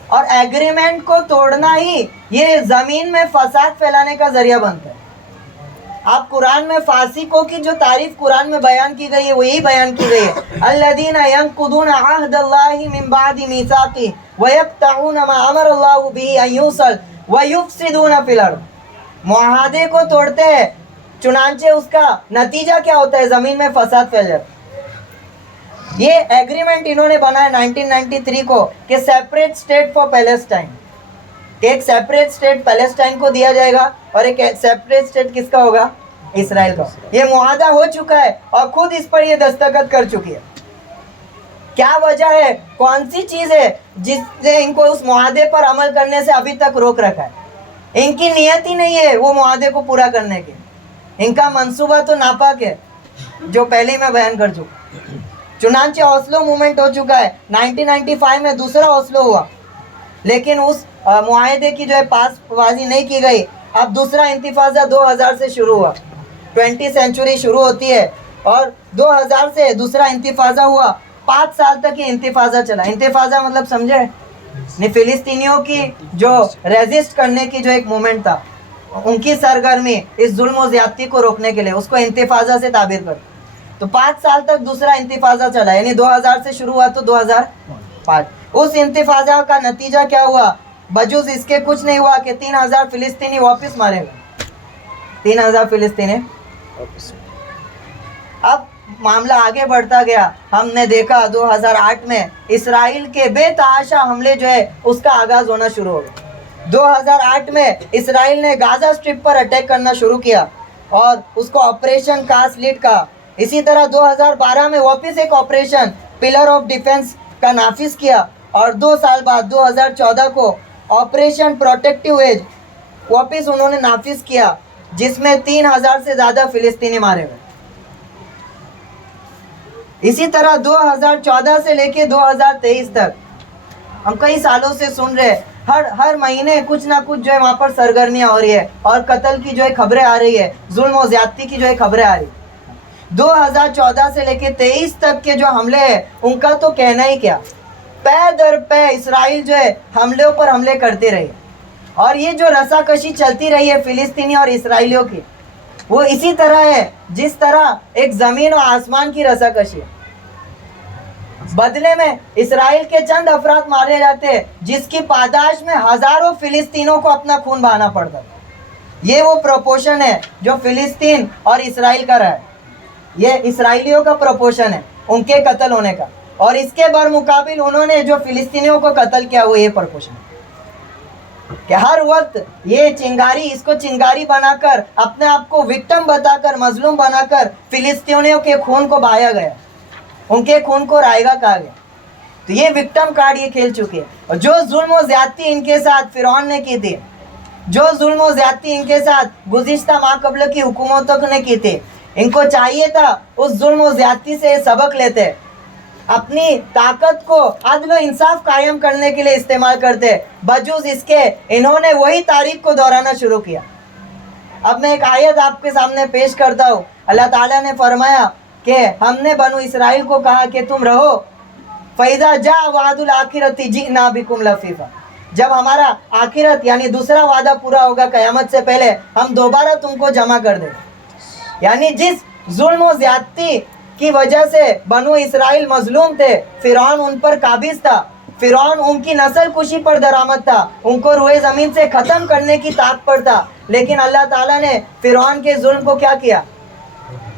اور ایگریمنٹ کو توڑنا ہی یہ زمین میں فساد پھیلانے کا ذریعہ بنتا ہے. آپ قرآن میں فاسقوں کی جو تعریف قرآن میں بیان کی گئی ہے وہ یہی بیان کی گئی ہے, الذین ینقضون عہد اللہ من بعد میثاقہ ویقطعون ما امر اللہ بہ ان یوصل ویفسدون فی الارض. معاہدے کو توڑتے ہیں, چنانچہ اس کا نتیجہ کیا ہوتا ہے؟ زمین میں فساد پھیل جاتا ہے. یہ ایگریمنٹ انہوں نے بنایا 1993 کو کہ سیپریٹ اسٹیٹ فار پیلسٹائن, کہ ایک سیپریٹ اسٹیٹ پیلسٹائن کو دیا جائے گا اور ایک سیپریٹ اسٹیٹ کس کا ہوگا؟ اسرائیل کا. یہ معاہدہ ہو چکا ہے اور خود اس پر یہ دستخط کر چکی ہے. کیا وجہ ہے, کون سی چیز ہے جس نے ان کو اس معاہدے پر عمل کرنے سے ابھی تک روک رکھا ہے؟ ان کی نیت ہی نہیں ہے وہ معاہدے کو پورا کرنے کی. ان کا منصوبہ تو ناپاک ہے جو پہلے میں بیان کر چکا. چنانچہ اوسلو موومنٹ ہو چکا ہے. 1995 میں دوسرا اوسلو ہوا, لیکن اس معاہدے کی جو ہے پاس بازی نہیں کی گئی. اب دوسرا انتفاضہ 2000 سے شروع ہوا. 20 سینچری شروع ہوتی ہے اور 2000 سے دوسرا انتفاضہ ہوا. 5 سال تک یہ انتفاضہ چلا. انتفاضہ مطلب سمجھے؟ فلسطینیوں کی جو ریزسٹ کرنے کی جو ایک مومنٹ تھا, ان کی سرگرمی اس ظلم و زیادتی کو روکنے کے لیے, اس کو انتفاضہ سے تعبیر کر. تو 5 سال تک دوسرا انتفاضہ چلا, یعنی 2000 سے شروع ہوا تو 2005. اس انتفاضہ کا نتیجہ کیا ہوا؟ بجوز اس کے کچھ نہیں ہوا کہ 3000 فلسطینی واپس مارے گئے. 3000 فلسطینی. اب معاملہ آگے بڑھتا گیا. ہم نے دیکھا 2008 میں اسرائیل کے بے تحاشا حملے جو ہے اس کا آغاز ہونا شروع ہو گیا. 2008 میں اسرائیل نے غازہ اسٹرپ پر اٹیک کرنا شروع کیا اور اس کو آپریشن کاسٹ لیڈ کا. اسی طرح 2012 میں واپس ایک آپریشن پلر آف ڈیفنس کا نافذ کیا, اور 2 سال بعد 2014 کو آپریشن پروٹیکٹیو ایج واپس انہوں نے نافذ کیا, جس میں 3000 سے زیادہ فلسطینی مارے گئے. اسی طرح 2014 سے لے کے 2023 تک ہم کئی سالوں سے سن رہے, ہر مہینے کچھ نہ کچھ جو ہے وہاں پر سرگرمیاں ہو رہی ہے اور قتل کی جو ہے خبریں آ رہی ہے, ظلم و زیادتی کی جو ہے خبریں آ رہی ہے. 2014 سے لے کے 23 تک کے جو حملے ہیں ان کا تو کہنا ہی کیا. پے در پے اسرائیل جو ہے حملوں پر حملے کرتے رہے, اور یہ جو رساکشی چلتی رہی ہے فلسطینی اور اسرائیلیوں کی, وہ اسی طرح ہے جس طرح ایک زمین و آسمان کی رساکشی ہے. بدلے میں اسرائیل کے چند افراد مارے جاتے ہیں, جس کی پاداش میں ہزاروں فلسطینوں کو اپنا خون بہانا پڑتا. یہ وہ پروپورشن ہے جو فلسطین اور اسرائیل کا رہا ہے. یہ اسرائیلیوں کا پروپورشن ہے ان کے قتل ہونے کا, اور اس کے برمقابل انہوں نے جو فلسطینیوں کو قتل کیا وہ یہ پروپورشن ہے کہ ہر وقت یہ چنگاری, اس کو چنگاری بنا کر, اپنے آپ کو وکٹم بتا کر, مظلوم بنا کر فلسطینیوں کے خون کو بہایا گیا, ان کے خون کو رائیگا کہا گیا. تو یہ وکٹم کارڈ یہ کھیل چکے ہیں. اور جو ظلم و زیادتی ان کے ساتھ فرعون نے کی تھی, جو ظلم و زیادتی ان کے ساتھ گزشتہ ماقبل کی حکومتوں نے کی تھی, ان کو چاہیے تھا اس ظلم و زیادتی سے سبق لیتے, اپنی طاقت کو عدل و انصاف قائم کرنے کے لیے استعمال کرتے. بجوز اس کے انہوں نے وہی تاریخ کو دہرانا شروع کیا. اب میں ایک آیت آپ کے سامنے پیش کرتا ہوں. اللہ تعالیٰ نے فرمایا کہ ہم نے بنو اسرائیل کو کہا کہ تم رہو, فَإِذَا جَاءَ وَعْدُ الْآخِرَةِ جِئْنَا بِكُمْ لَفِيفًا, جب ہمارا آخرت یعنی دوسرا وعدہ پورا ہوگا قیامت سے پہلے, ہم دوبارہ تم کو جمع کر دیں. یعنی جس ظلم و زیادتی کی وجہ سے بنو اسرائیل مظلوم تھے, فرعون ان پر قابض تھا, فرعون ان کی نسل کشی پر درآمد تھا, ان کو روئے زمین سے ختم کرنے کی طاقت پر تھا, لیکن اللہ تعالیٰ نے فرعون کے ظلم کو کیا کیا,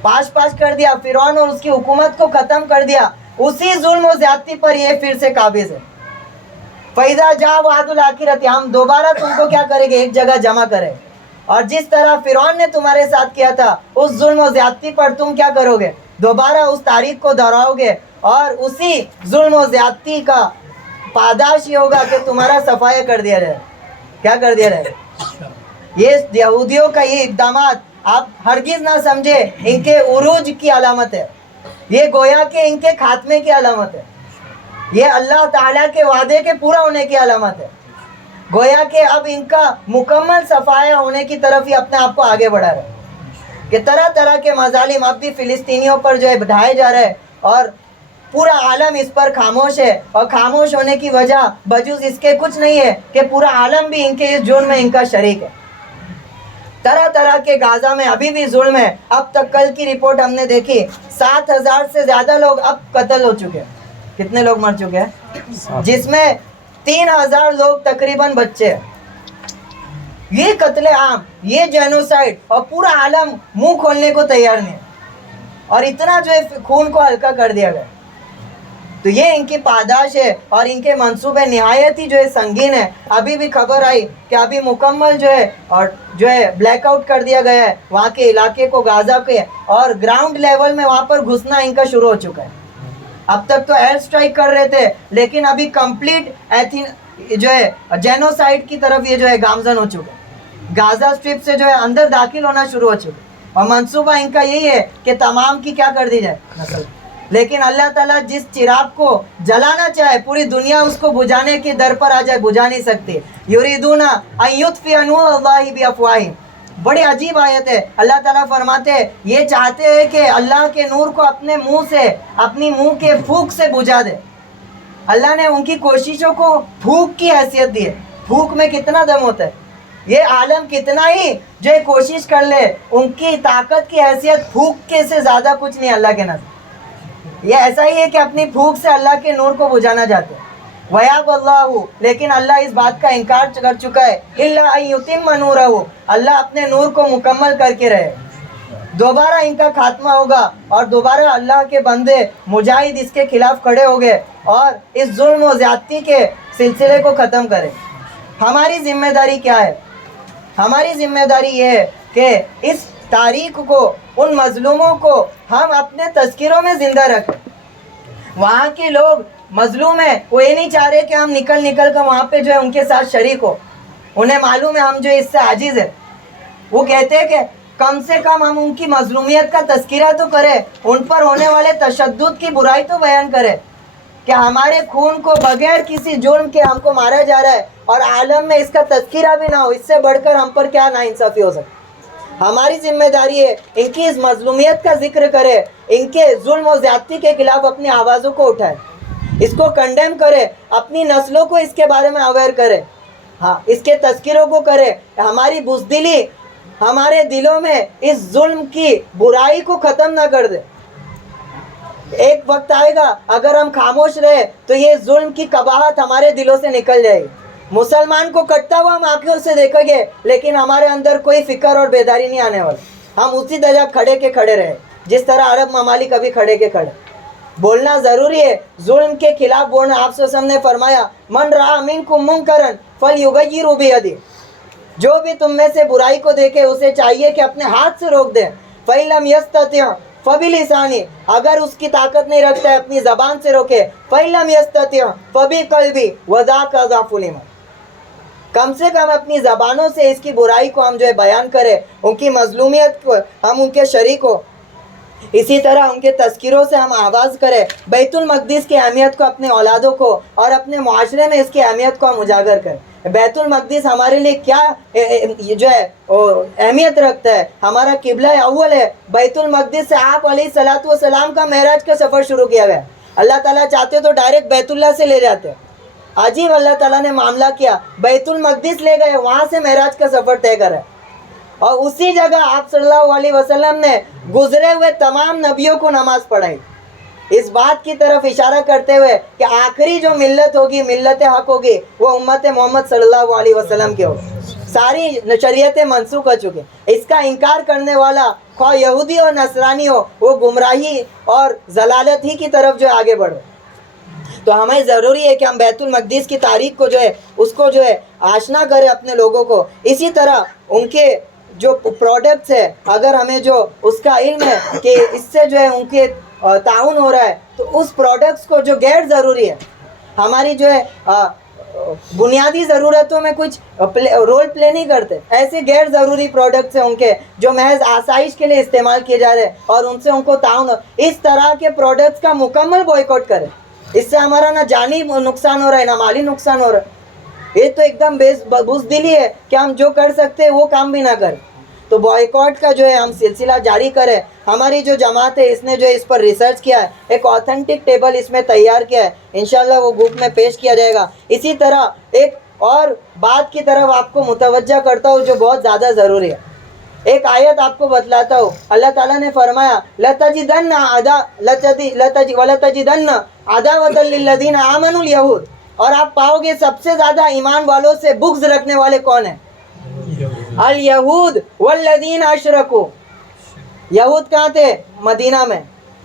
پاش پاش کر دیا. فرعون اور اس کی حکومت کو ختم کر دیا. اسی ظلم و زیادتی پر یہ پھر سے قابض ہے. فَإِذَا جَاءَ وَعْدُ الْآخِرَةِ, ہم دوبارہ تم کو کیا کریں گے, ایک جگہ جمع کریں, اور جس طرح فرعون نے تمہارے ساتھ کیا تھا اس ظلم و زیادتی پر تم کیا کرو گے, دوبارہ اس تاریخ کو دہراؤ گے, اور اسی ظلم و زیادتی کا پاداش یہ ہوگا کہ تمہارا صفایا کر دیا جائے. کیا کر دیا جائے؟ یہ یہودیوں کا یہ اقدامات آپ ہرگز نہ سمجھے ان کے عروج کی علامت ہے, یہ گویا کہ ان کے خاتمے کی علامت ہے, یہ اللہ تعالیٰ کے وعدے کے پورا ہونے کی علامت ہے. گویا کہ اب ان کا مکمل صفایا ہونے کی طرف ہی اپنے آپ کو آگے بڑھا رہا ہے, کہ طرح طرح کے مظالم اب بھی فلسطینیوں پر جو ہے بڑھائے جا رہے ہیں, اور پورا عالم اس پر خاموش ہے. اور خاموش ہونے کی وجہ بجوز اس کے کچھ نہیں ہے کہ پورا عالم بھی ان کے اس جرم میں ان کا شریک ہے. طرح طرح کے غازہ میں ابھی بھی ظلم ہے. اب تک کل کی رپورٹ ہم نے دیکھی 7,000 سے زیادہ لوگ اب قتل ہو چکے ہیں. کتنے لوگ مر چکے ہیں؟ جس میں 3,000 لوگ تقریباً بچے ہیں. یہ قتل عام, یہ جینوسائیڈ, اور پورا عالم منہ کھولنے کو تیار نہیں, اور اتنا جو ہے خون کو ہلکا کر دیا گیا. تو یہ ان کی پاداش ہے, اور ان کے منصوبے نہایت ہی جو ہے سنگین ہے. ابھی بھی خبر آئی کہ ابھی مکمل جو ہے اور جو ہے بلیک آؤٹ کر دیا گیا ہے وہاں کے علاقے کو, غازہ کے, اور گراؤنڈ لیول میں وہاں پر گھسنا ان کا شروع ہو چکا ہے. اب تک تو ایئر سٹرائک کر رہے تھے, لیکن ابھی کمپلیٹ جو ہے جینوسائیڈ کی طرف یہ جو ہے گامزن ہو چکے, غازہ اسٹرپ سے جو ہے اندر داخل ہونا شروع ہو چکے, اور منصوبہ ان کا یہی ہے کہ تمام کی کیا کر دی جائے نسل. لیکن اللہ تعالیٰ جس چراغ کو جلانا چاہے پوری دنیا اس کو بجھانے کے در پر آ جائے, بجھا نہیں سکتی. یریدون ان یطفئوا نور اللہ بافواہہم, بڑی عجیب آیت ہے. اللہ تعالیٰ فرماتے ہیں یہ چاہتے ہیں کہ اللہ کے نور کو اپنے منہ سے, اپنی منہ کے پھونک سے بجھا دے. اللہ نے ان کی کوششوں کو پھونک کی حیثیت دی ہے. پھونک میں کتنا دم ہوتا ہے, یہ عالم کتنا ہی جو کوشش کر لے, ان کی طاقت کی حیثیت پھونک کے سے زیادہ کچھ نہیں اللہ کے نزد. یہ ایسا ہی ہے کہ اپنی پھونک سے اللہ کے نور کو بجھانا چاہتے ہیں. وَيَأْبَى اللَّهُ, لیکن اللہ اس بات کا انکار کر چکا ہے. إِلَّا أَن يُتِمَّ نُورَهُ, اللہ اپنے نور کو مکمل کر کے رہے. دوبارہ ان کا خاتمہ ہوگا, اور دوبارہ اللہ کے بندے مجاہد اس کے خلاف کھڑے ہو گئے, اور اس ظلم و زیادتی کے سلسلے کو ختم کریں. ہماری ذمہ داری کیا ہے؟ ہماری ذمہ داری یہ ہے کہ اس تاریخ کو, ان مظلوموں کو ہم اپنے تذکروں میں زندہ رکھیں. وہاں کے لوگ مظلوم ہیں, وہ یہ نہیں چاہ رہے کہ ہم نکل کر وہاں پہ جو ہے ان کے ساتھ شریک ہو. انہیں معلوم ہے ہم جو اس سے عاجز ہیں. وہ کہتے ہیں کہ کم سے کم ہم ان کی مظلومیت کا تذکرہ تو کریں, ان پر ہونے والے تشدد کی برائی تو بیان کریں, کہ ہمارے خون کو بغیر کسی جرم کے ہم کو مارا جا رہا ہے, اور عالم میں اس کا تذکرہ بھی نہ ہو. اس سے بڑھ کر ہم پر کیا ناانصافی ہو سکتی. ہماری ذمہ داری ہے ان کی اس مظلومیت کا ذکر کرے, ان کے ظلم و زیادتی کے خلاف اپنی آوازوں کو اٹھائے. اس کو کنڈیم کرے, اپنی نسلوں کو اس کے بارے میں اویئر کرے, ہاں اس کے تذکروں کو کرے. ہماری بزدلی ہمارے دلوں میں اس ظلم کی برائی کو ختم نہ کر دے. ایک وقت آئے گا اگر ہم خاموش رہے تو یہ ظلم کی قباحت ہمارے دلوں سے نکل جائے گی. مسلمان کو کٹتا ہوا ہم آنکھوں سے دیکھیں گے, لیکن ہمارے اندر کوئی فکر اور بیداری نہیں آنے والی. ہم اسی طرح کھڑے کے کھڑے رہے جس طرح عرب ممالک ابھی کھڑے کے کھڑے. بولنا ضروری ہے, ظلم کے خلاف بولنا. آپ صلی اللہ علیہ وسلم نے فرمایا من رأى منکم منکرا فلیغیرہ بیدہ, جو بھی تم میں سے برائی کو دیکھے اسے چاہیے کہ اپنے ہاتھ سے روک دے. فإن لم يستطع فبلسانہ, اگر اس کی طاقت نہیں رکھتا ہے اپنی زبان سے روکے. فإن لم يستطع فبقلبہ وذاک ضعف الایمان, کم سے کم اپنی زبانوں سے اس کی برائی کو ہم جو ہے بیان کریں, ان کی مظلومیت کو ہم ان کے شریک ہو. اسی طرح ان کے تذکروں سے ہم آغاز کریں. بیت المقدس کی اہمیت کو اپنے اولادوں کو اور اپنے معاشرے میں اس کی اہمیت کو ہم اجاگر کریں. بیت المقدس ہمارے لیے کیا جو ہے اہمیت رکھتا ہے, ہمارا قبلہ اول ہے. بیت المقدس سے آپ علیہ الصلوۃ والسلام کا معراج کا سفر شروع کیا گیا. اللہ تعالیٰ چاہتے تو ڈائریکٹ بیت اللہ سے لے جاتے. عجیب اللہ تعالیٰ نے معاملہ کیا, بیت المقدس لے گئے, وہاں سے معراج کا سفر طے کرا. اور اسی جگہ آپ صلی اللہ علیہ وسلم نے گزرے ہوئے تمام نبیوں کو نماز پڑھائی, اس بات کی طرف اشارہ کرتے ہوئے کہ آخری جو ملت ہوگی, ملت حق ہوگی, وہ امت محمد صلی اللہ علیہ وسلم کی ہوگی. ساری شریعتیں منسوخ ہو چکی. اس کا انکار کرنے والا خواہ یہودی اور نصرانی ہو, وہ گمراہی اور ضلالت ہی کی طرف جو آگے بڑھو. تو ہمیں ضروری ہے کہ ہم بیت المقدس کی تاریخ کو جو ہے اس کو جو ہے آشنا کریں اپنے لوگوں کو. اسی طرح ان کے جو پروڈکٹس ہے, اگر ہمیں جو اس کا علم ہے کہ اس سے جو ہے ان کے تعاون ہو رہا ہے, تو اس پروڈکٹس کو جو غیر ضروری ہے, ہماری جو ہے بنیادی ضرورتوں میں کچھ رول پلے نہیں کرتے, ایسے غیر ضروری پروڈکٹس ہیں ان کے جو محض آسائش کے لیے استعمال کیے جا رہے ہیں اور ان سے ان کو تعاون. اس طرح کے پروڈکٹس کا مکمل بوائکاٹ کریں. اس سے ہمارا نہ جانی نقصان ہو رہا ہے نہ مالی نقصان ہو رہا ہے. یہ تو ایک دم بزدلی ہے کہ ہم جو کر سکتے ہیں وہ کام بھی نہ کریں. تو بوائکاٹ کا جو ہے ہم سلسلہ جاری کریں. ہماری جو جماعت ہے اس نے جو اس پر ریسرچ کیا ہے, ایک آتھینٹک ٹیبل اس میں تیار کیا ہے, انشاءاللہ وہ گروپ میں پیش کیا جائے گا. اسی طرح ایک اور بات کی طرف آپ کو متوجہ کرتا ہوں جو بہت زیادہ ضروری ہے. ایک آیت آپ کو بتلاتا ہوں. اللہ تعالیٰ نے فرمایا لَتَجِدَنَّ عَدَاوَةً لِلَّذِينَ آمَنُوا الْيَهُودَ, اور آپ پاؤ گے سب سے زیادہ ایمان والوں سے بغض رکھنے والے کون ہیں؟ الیہود والذین اشرکوا. یہود کہاں تھے؟ مدینہ میں.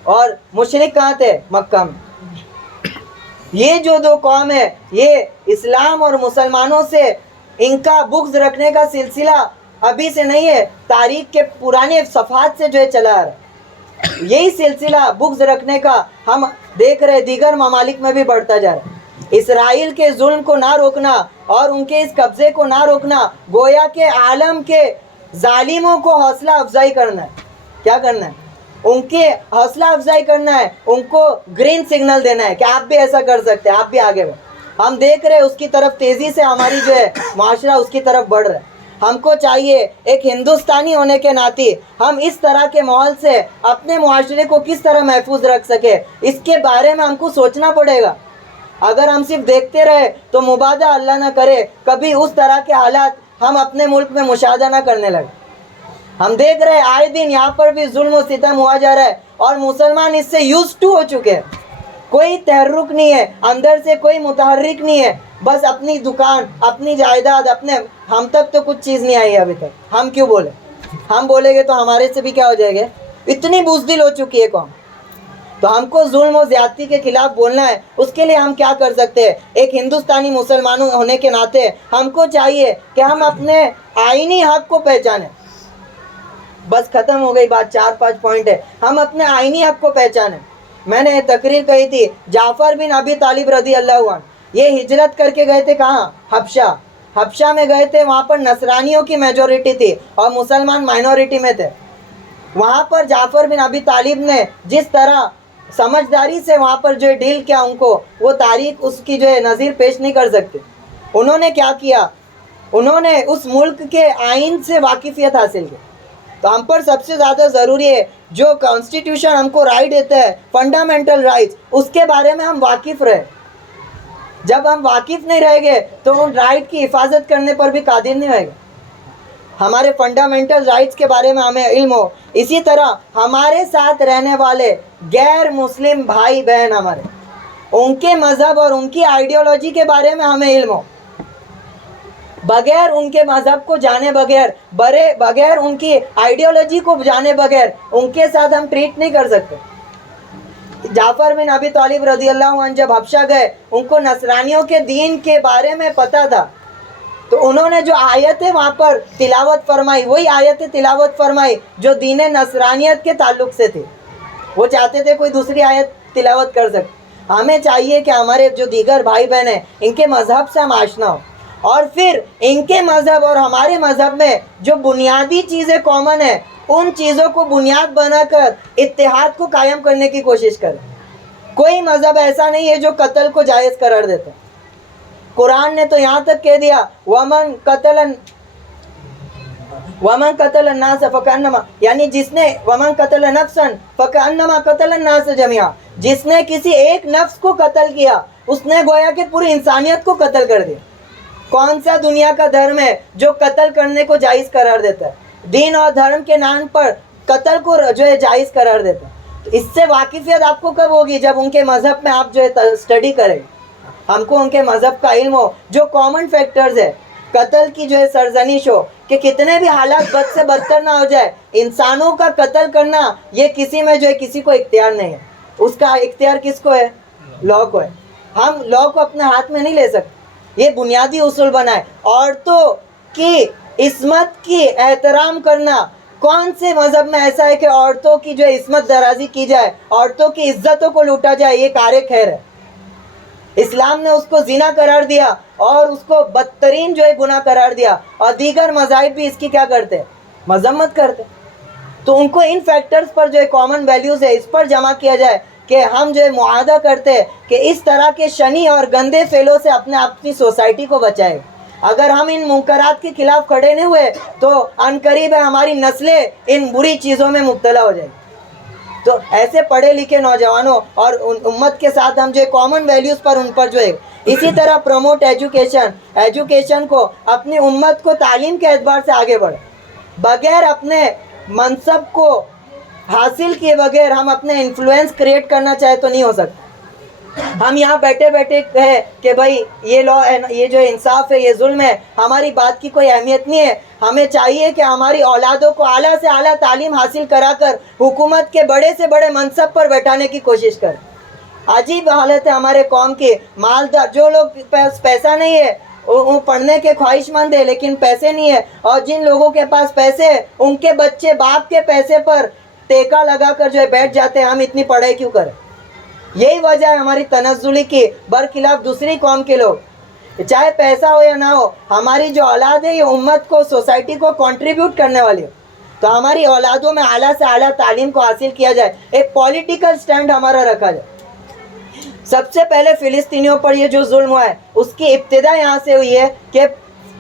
اور مشرک کہاں تھے؟ مکہ میں. یہ جو دو قوم ہے, یہ اسلام اور مسلمانوں سے ان کا بغض رکھنے کا سلسلہ ابھی سے نہیں ہے, تاریخ کے پرانے صفحات سے جو ہے چلا آ رہا ہے. یہی سلسلہ بغض رکھنے کا ہم دیکھ رہے دیگر ممالک میں بھی بڑھتا جا رہا ہے. اسرائیل کے ظلم کو نہ روکنا اور ان کے اس قبضے کو نہ روکنا, گویا کہ عالم کے ظالموں کو حوصلہ افزائی کرنا ہے. کیا کرنا ہے؟ ان کے حوصلہ افزائی کرنا ہے, ان کو گرین سگنل دینا ہے کہ آپ بھی ایسا کر سکتے ہیں, آپ بھی آگے بڑھیں. ہم دیکھ رہے اس کی طرف تیزی سے ہماری جو ہے معاشرہ اس کی طرف بڑھ رہا ہے. ہم کو چاہیے ایک ہندوستانی ہونے کے ناطے ہم اس طرح کے ماحول سے اپنے معاشرے کو کس طرح محفوظ رکھ سکے, اس کے بارے میں ہم کو سوچنا پڑے گا. اگر ہم صرف دیکھتے رہے تو مبادہ اللہ نہ کرے کبھی اس طرح کے حالات ہم اپنے ملک میں مشاہدہ نہ کرنے لگے. ہم دیکھ رہے آئے دن یہاں پر بھی ظلم و ستم ہوا جا رہا ہے اور مسلمان اس سے یوز ٹو ہو چکے ہیں. کوئی تحرک نہیں ہے, اندر سے کوئی متحرک نہیں ہے, بس اپنی دکان, اپنی جائیداد, اپنے. ہم تک تو کچھ چیز نہیں آئی ہے ابھی تک. ہم کیوں بولے؟ ہم بولیں گے تو ہمارے سے بھی کیا ہو جائے گا؟ اتنی بزدل ہو چکی ہے قوم. تو ہم کو ظلم و زیادتی کے خلاف بولنا ہے. اس کے لیے ہم کیا کر سکتے ہیں؟ ایک ہندوستانی مسلمانوں ہونے کے ناطے ہم کو چاہیے کہ ہم اپنے آئینی حق کو پہچانیں. بس ختم ہو گئی بات, 4-5 پوائنٹ ہے. ہم اپنے آئینی حق کو پہچانیں. میں نے تقریر کہی تھی, جعفر بن ابی طالب رضی اللہ عنہ یہ ہجرت کر کے گئے تھے کہاں؟ حبشہ. حبشہ میں گئے تھے, وہاں پر نصرانیوں کی میجورٹی تھی اور مسلمان مائنورٹی میں تھے. وہاں پر جعفر بن ابی طالب نے جس طرح سمجھداری سے وہاں پر جو ڈیل کیا, ان کو وہ تاریخ اس کی جو ہے نظیر پیش نہیں کر سکتے. انہوں نے کیا کیا؟ انہوں نے اس ملک کے آئین سے واقفیت حاصل کی. تو ہم پر سب سے زیادہ ضروری ہے جو کانسٹیٹیوشن ہم کو رائٹ دیتا ہے، فنڈامنٹل رائٹس، اس کے بارے میں ہم واقف رہے. جب ہم واقف نہیں رہیں گے تو ان رائٹ کی حفاظت کرنے پر بھی قادر نہیں رہے گا. ہمارے فنڈامنٹل رائٹس کے بارے میں ہمیں علم ہو. اسی طرح ہمارے ساتھ رہنے والے غیر مسلم بھائی بہن ہمارے، ان کے مذہب اور ان کی آئیڈیالوجی کے بارے میں ہمیں علم ہو. بغیر ان کے مذہب کو جانے بغیر ان کی آئیڈیالوجی کو جانے بغیر ان کے ساتھ ہم ٹریٹ نہیں کر سکتے. جعفر بن ابی طالب رضی اللہ عنہ جب حبشہ گئے، ان کو نصرانیوں کے دین کے بارے میں پتہ تھا، تو انہوں نے جو آیتیں وہاں پر تلاوت فرمائی، وہی آیتیں تلاوت فرمائی جو دین نصرانیت کے تعلق سے تھی. وہ چاہتے تھے کوئی دوسری آیت تلاوت کر سکتے. ہمیں چاہیے کہ ہمارے جو دیگر بھائی بہن ہیں ان کے مذہب سے ہم آشنا ہوں، اور پھر ان کے مذہب اور ہمارے مذہب میں جو بنیادی چیزیں کامن ہیں ان چیزوں کو بنیاد بنا کر اتحاد کو قائم کرنے کی کوشش کریں. کوئی مذہب ایسا نہیں ہے جو قتل کو جائز قرار دیتا. قرآن نے تو یہاں تک کہہ دیا ومن قتل الناس فکأنما، یعنی جس نے ومن قتل نفسا فکأنما قتل الناس جميعا، جس نے کسی ایک نفس کو قتل کیا اس نے گویا کہ پوری انسانیت کو قتل کر دیا. کون سا دنیا کا دھرم ہے جو قتل کرنے کو جائز قرار دیتا ہے؟ دین اور دھرم کے نام پر قتل کو جو ہے جائز قرار دیتا ہے. اس سے واقفیت آپ کو کب ہوگی؟ جب ان کے مذہب میں آپ جو ہے اسٹڈی کریں. ہم کو ان کے مذہب کا علم ہو، جو کامن فیکٹرز ہے، قتل کی جو ہے سرزنش ہو کہ کتنے بھی حالات بد سے بدتر نہ ہو جائے، انسانوں کا قتل کرنا یہ کسی میں جو ہے کسی کو اختیار نہیں ہے. اس کا اختیار کس کو ہے؟ لا کو ہے. ہم لا کو اپنے ہاتھ میں نہیں لے سکتے. یہ بنیادی اصول بنا ہے. عورتوں کی عصمت کی احترام کرنا، کون سے مذہب میں ایسا ہے کہ عورتوں کی جو عصمت درازی کی جائے، عورتوں کی عزتوں کو لوٹا جائے؟ یہ کار خیر ہے. اسلام نے اس کو زنا قرار دیا اور اس کو بدترین جو ہے گناہ قرار دیا، اور دیگر مذاہب بھی اس کی کیا کرتے؟ مذمت کرتے. تو ان کو ان فیکٹرز پر جو ہے کامن ویلیوز ہے اس پر جمع کیا جائے کہ ہم جو ہے معاہدہ کرتے ہیں کہ اس طرح کے شنی اور گندے فعلوں سے اپنی سوسائٹی کو بچائے. اگر ہم ان منکرات کے خلاف کھڑے نہیں ہوئے تو عنقریب ہے ہماری نسلیں ان بری چیزوں میں مبتلا ہو جائیں. تو ایسے پڑھے لکھے نوجوانوں اور امت کے ساتھ ہم جو ہے کامن ویلیوز پر ان پر جو ہے اسی طرح پروموٹ ایجوکیشن کو، اپنی امت کو تعلیم کے اعتبار سے آگے بڑھے. بغیر اپنے منصب کو حاصل کیے بغیر ہم اپنے انفلوئنس کریٹ کرنا چاہے تو نہیں ہو سکتا. ہم یہاں بیٹھے کہے کہ بھائی یہ لا ہے، یہ جو انصاف ہے، یہ ظلم ہے، ہماری بات کی کوئی اہمیت نہیں ہے. ہمیں چاہیے کہ ہماری اولادوں کو اعلیٰ سے اعلیٰ تعلیم حاصل کرا کر حکومت کے بڑے سے بڑے منصب پر بیٹھانے کی کوشش کریں. عجیب حالت ہے ہمارے قوم کی. مالدار جو لوگ پاس پیسہ نہیں ہے وہ پڑھنے کے خواہش مند ہے لیکن پیسے نہیں ہے، اور جن لوگوں کے پاس پیسے ہیں ان کے بچے باپ کے پیسے پر ٹیکا لگا کر جو ہے بیٹھ جاتے ہیں. ہم اتنی پڑھائی کیوں کریں؟ یہی وجہ ہے ہماری تنزلی کی، برخلاف دوسری قوم کے لوگ. چاہے پیسہ ہو یا نہ ہو، ہماری جو اولاد ہے یہ امت کو، سوسائٹی کو کنٹریبیوٹ کرنے والی ہو. تو ہماری اولادوں میں اعلیٰ سے اعلیٰ تعلیم کو حاصل کیا جائے. ایک پولیٹیکل سٹینڈ ہمارا رکھا جائے. سب سے پہلے فلسطینیوں پر یہ جو ظلم ہوا ہے اس کی ابتدا یہاں سے ہوئی ہے کہ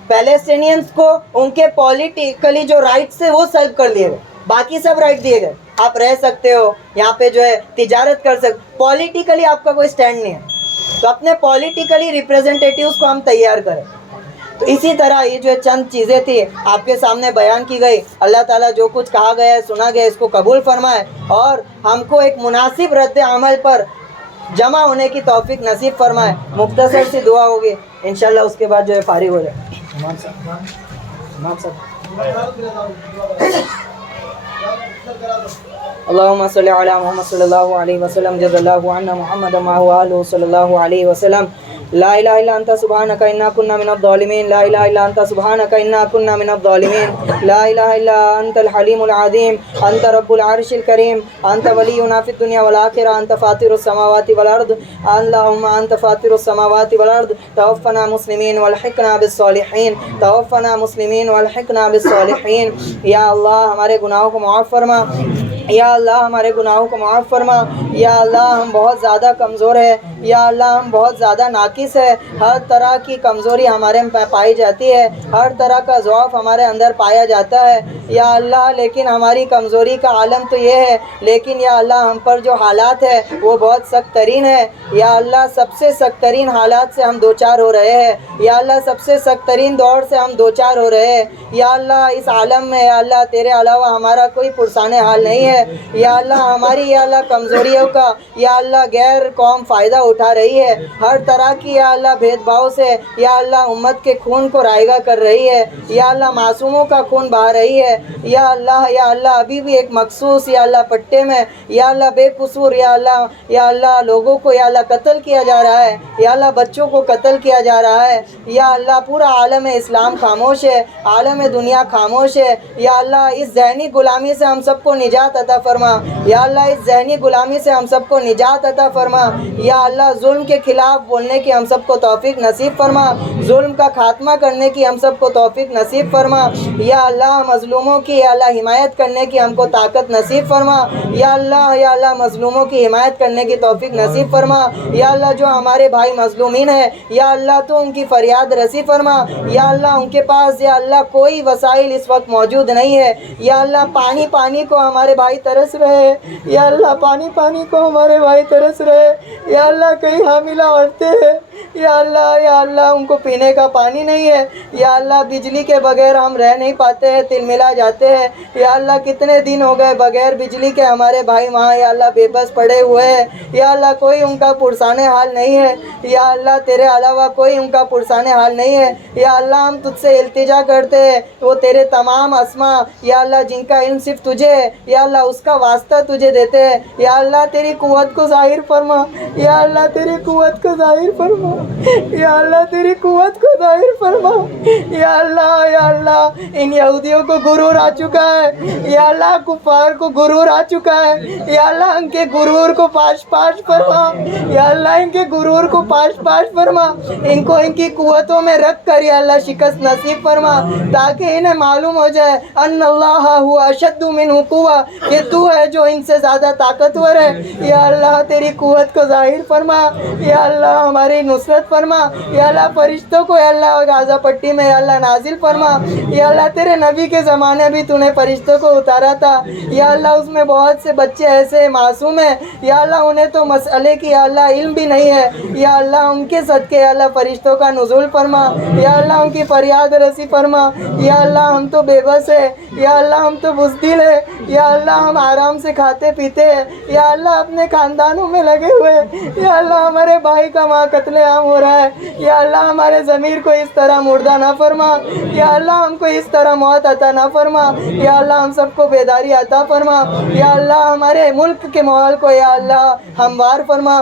پیلیسٹینینز کو ان کے پولیٹیکلی جو رائٹس ہے وہ سلب کر لیے گئے. باقی سب رائٹ دیے گئے. آپ رہ سکتے ہو یہاں پہ، جو ہے تجارت کر سکتے، پولیٹیکلی آپ کا کوئی سٹینڈ نہیں ہے. تو اپنے پولیٹیکلی ریپریزنٹیٹیوز کو ہم تیار کریں. تو اسی طرح یہ جو چند چیزیں تھی آپ کے سامنے بیان کی گئی. اللہ تعالیٰ جو کچھ کہا گیا ہے، سنا گیا، اس کو قبول فرمائے اور ہم کو ایک مناسب رد عمل پر جمع ہونے کی توفیق نصیب فرمائے. مختصر سی دعا ہوگی انشاءاللہ، اس کے بعد جو ہے فارغ ہو جائے. اللهم صل على محمد صلی اللہ علیہ وسلم. جزا اللہ عنا محمد ما هو آلہ صلی اللہ علیہ وسلم. لا الہ الا انت سبحانک انا كنا من الظالمین. لا الہ الا انت سبحانک انا كنا من الظالمین. لا الہ الا انت الحلیم العظیم. انت رب العرش الکریم. انت ولینا فی الدنیا والآخرہ. انت فاطر السماوات والارض. اللهم انت فاطر السماوات والارض. توفنا مسلمین والحقنا بالصالحین. توفنا مسلمین والحقنا بالصالحین. یا اللہ ہمارے گناہوں کو معاف فرما. یا اللہ ہمارے گناہوں کو معاف فرما. یا اللہ ہم بہت زیادہ کمزور ہیں. یا اللہ ہم بہت زیادہ ناقص ہے، ہر طرح کی کمزوری ہمارے میں پائی جاتی ہے، ہر طرح کا ضعف ہمارے اندر پایا جاتا ہے یا اللہ، لیکن ہماری کمزوری کا عالم تو یہ ہے، لیکن یا اللہ ہم پر جو حالات ہے وہ بہت سخت ترین ہے یا اللہ، سب سے سخت ترین حالات سے ہم دوچار ہو رہے ہیں یا اللہ، سب سے سخت ترین دور سے ہم دوچار ہو رہے ہیں یا اللہ، اس عالم میں یا اللہ تیرے علاوہ ہمارا کوئی پرسان حال نہیں ہے یا اللہ، ہماری یا اللہ کمزوریوں کا یا اللہ غیر قوم فائدہ اٹھا رہی ہے، ہر طرح کی یا اللہ بھید بھاؤ سے یا اللہ امت کے خون کو رائیگاں کر رہی ہے یا اللہ، معصوموں کا خون بہا رہی ہے یا اللہ ابھی بھی ایک مخصوص یا اللہ پٹے میں یا اللہ بے قصور یا اللہ لوگوں کو یا اللہ قتل کیا جا رہا ہے یا اللہ، بچوں کو قتل کیا جا رہا ہے یا اللہ، پورا عالم اسلام خاموش ہے، عالم دنیا خاموش ہے یا اللہ، اس ذہنی غلامی سے ہم سب کو نجات عطا فرما یا اللہ، اس ذہنی غلامی سے ہم سب کو نجات عطا فرما یا اللہ، ظلم کے خلاف بولنے کی ہم سب کو توفیق نصیب فرما، ظلم کا خاتمہ کرنے کی ہم سب کو توفیق نصیب فرما یا اللہ، مظلوموں کی یا اللہ حمایت کرنے کی ہم کو طاقت نصیب فرما یا اللہ مظلوموں کی حمایت کرنے کی توفیق نصیب فرما یا اللہ، جو ہمارے بھائی مظلومین ہیں یا اللہ تو ان کی فریاد رسی فرما یا اللہ، ان کے پاس یا اللہ کوئی وسائل اس وقت موجود نہیں ہے یا اللہ، پانی کو ہمارے بھائی ترس رہے یا اللہ، پانی کو ہمارے بھائی ترس رہے یا اللہ، کئی حاملہ عورتیں ہیں یا اللہ ان کو پینے کا پانی نہیں ہے یا اللہ، بجلی کے بغیر ہم رہ نہیں پاتے ہیں، تلملا جاتے ہیں یا اللہ، کتنے دن ہو گئے بغیر بجلی کے ہمارے بھائی وہاں یا اللہ بے بس پڑے ہوئے ہیں یا اللہ، کوئی ان کا پرسان حال نہیں ہے یا اللہ، تیرے علاوہ کوئی ان کا پرسان حال نہیں ہے یا اللہ، ہم تجھ سے التجا کرتے ہیں، وہ تیرے تمام اسماء یا اللہ جن کا علم صرف تجھے ہے یا اللہ، اس کا واسطہ تجھے دیتے ہیں یا اللہ، تیری قوت کو ظاہر فرما یا اللہ، تیری قوت کو ظاہر فرما یا اللہ، تیری قوت کو ظاہر فرما یا اللہ، ان یہودیوں کو غرور آ چکا ہے یا اللہ، کفار کو غرور آ چکا ہے یا اللہ، ان کے غرور کو پاش فرما یا اللہ، ان کے غرور کو پاش فرما، ان کو ان کی قوتوں میں رکھ کر یا اللہ شکست نصیب فرما، تاکہ انہیں معلوم ہو جائے ان اللہ هو اشد منہ قوہ، کہ تو ہے جو ان سے زیادہ طاقتور ہے یا اللہ، تیری قوت کو ظاہر فرما یا اللہ، ہماری نصرت فرما یا اللہ، فرشتوں کو یا اللہ غازہ پٹی میں یا اللہ نازل فرما یا اللہ، تیرے نبی کے زمانے بھی تو نے فرشتوں کو اتارا تھا یا اللہ، اس میں بہت سے بچے ایسے معصوم ہیں یا اللہ، انہیں تو مسئلے کی یا اللہ علم بھی نہیں ہے یا اللہ، ان کے صدقے یا اللہ فرشتوں کا نزول فرما یا اللہ، ان کی فریاد رسی فرما یا اللہ، ہم تو بے بس ہے یا اللہ، ہم تو بزدل ہے یا اللہ، ہم آرام سے کھاتے پیتے ہیں یا اللہ، اپنے خاندانوں میں لگے ہوئے یا اللہ، ہمارے بھائی کا وہاں قتل عام ہو رہا ہے یا اللہ، ہمارے ضمیر کو اس طرح مردہ نہ فرما یا اللہ، ہم کو اس طرح موت عطا نہ فرما یا اللہ، ہم سب کو بیداری عطا فرما یا اللہ، ہمارے ملک کے ماحول کو یا اللہ ہموار فرما،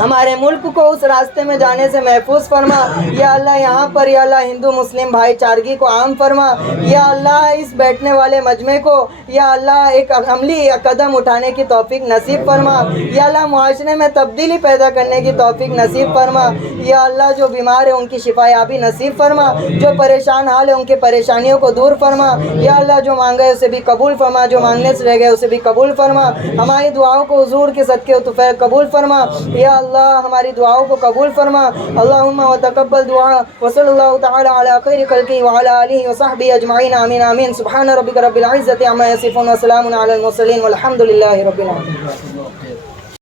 ہمارے ملک کو اس راستے میں جانے سے محفوظ فرما یا اللہ، یہاں پر یا اللہ ہندو مسلم بھائی چارگی کو عام فرما یا اللہ، اس بیٹھنے والے مجمع کو یا اللہ ایک عملی قدم اٹھانے کی توفیق نصیب فرما یا اللہ، معاشرے میں تبدیلی پیدا کرنے کی توفیق نصیب فرما یا اللہ، جو بیمار ہیں ان کی شفا یابی نصیب فرما، جو پریشان حال ہے ان کے پریشانیوں کو دور فرما یا اللہ، جو مانگے اسے بھی قبول فرما، جو مانگنے سے رہ گئے اسے بھی قبول فرما، ہماری دعاؤں کو حضور کے صدقے و طفیل قبول فرما یا اللہ، ہماری دعاؤں کو قبول فرما، اللہم وتقبل دعا وصلی اللہ تعالی علی خیر خلقہ وعلی آلہ وصحبہ اجمعین، آمین آمین، سبحان ربک رب العزۃ عما یصفون وسلام علی المرسلین والحمد للہ رب العالمین۔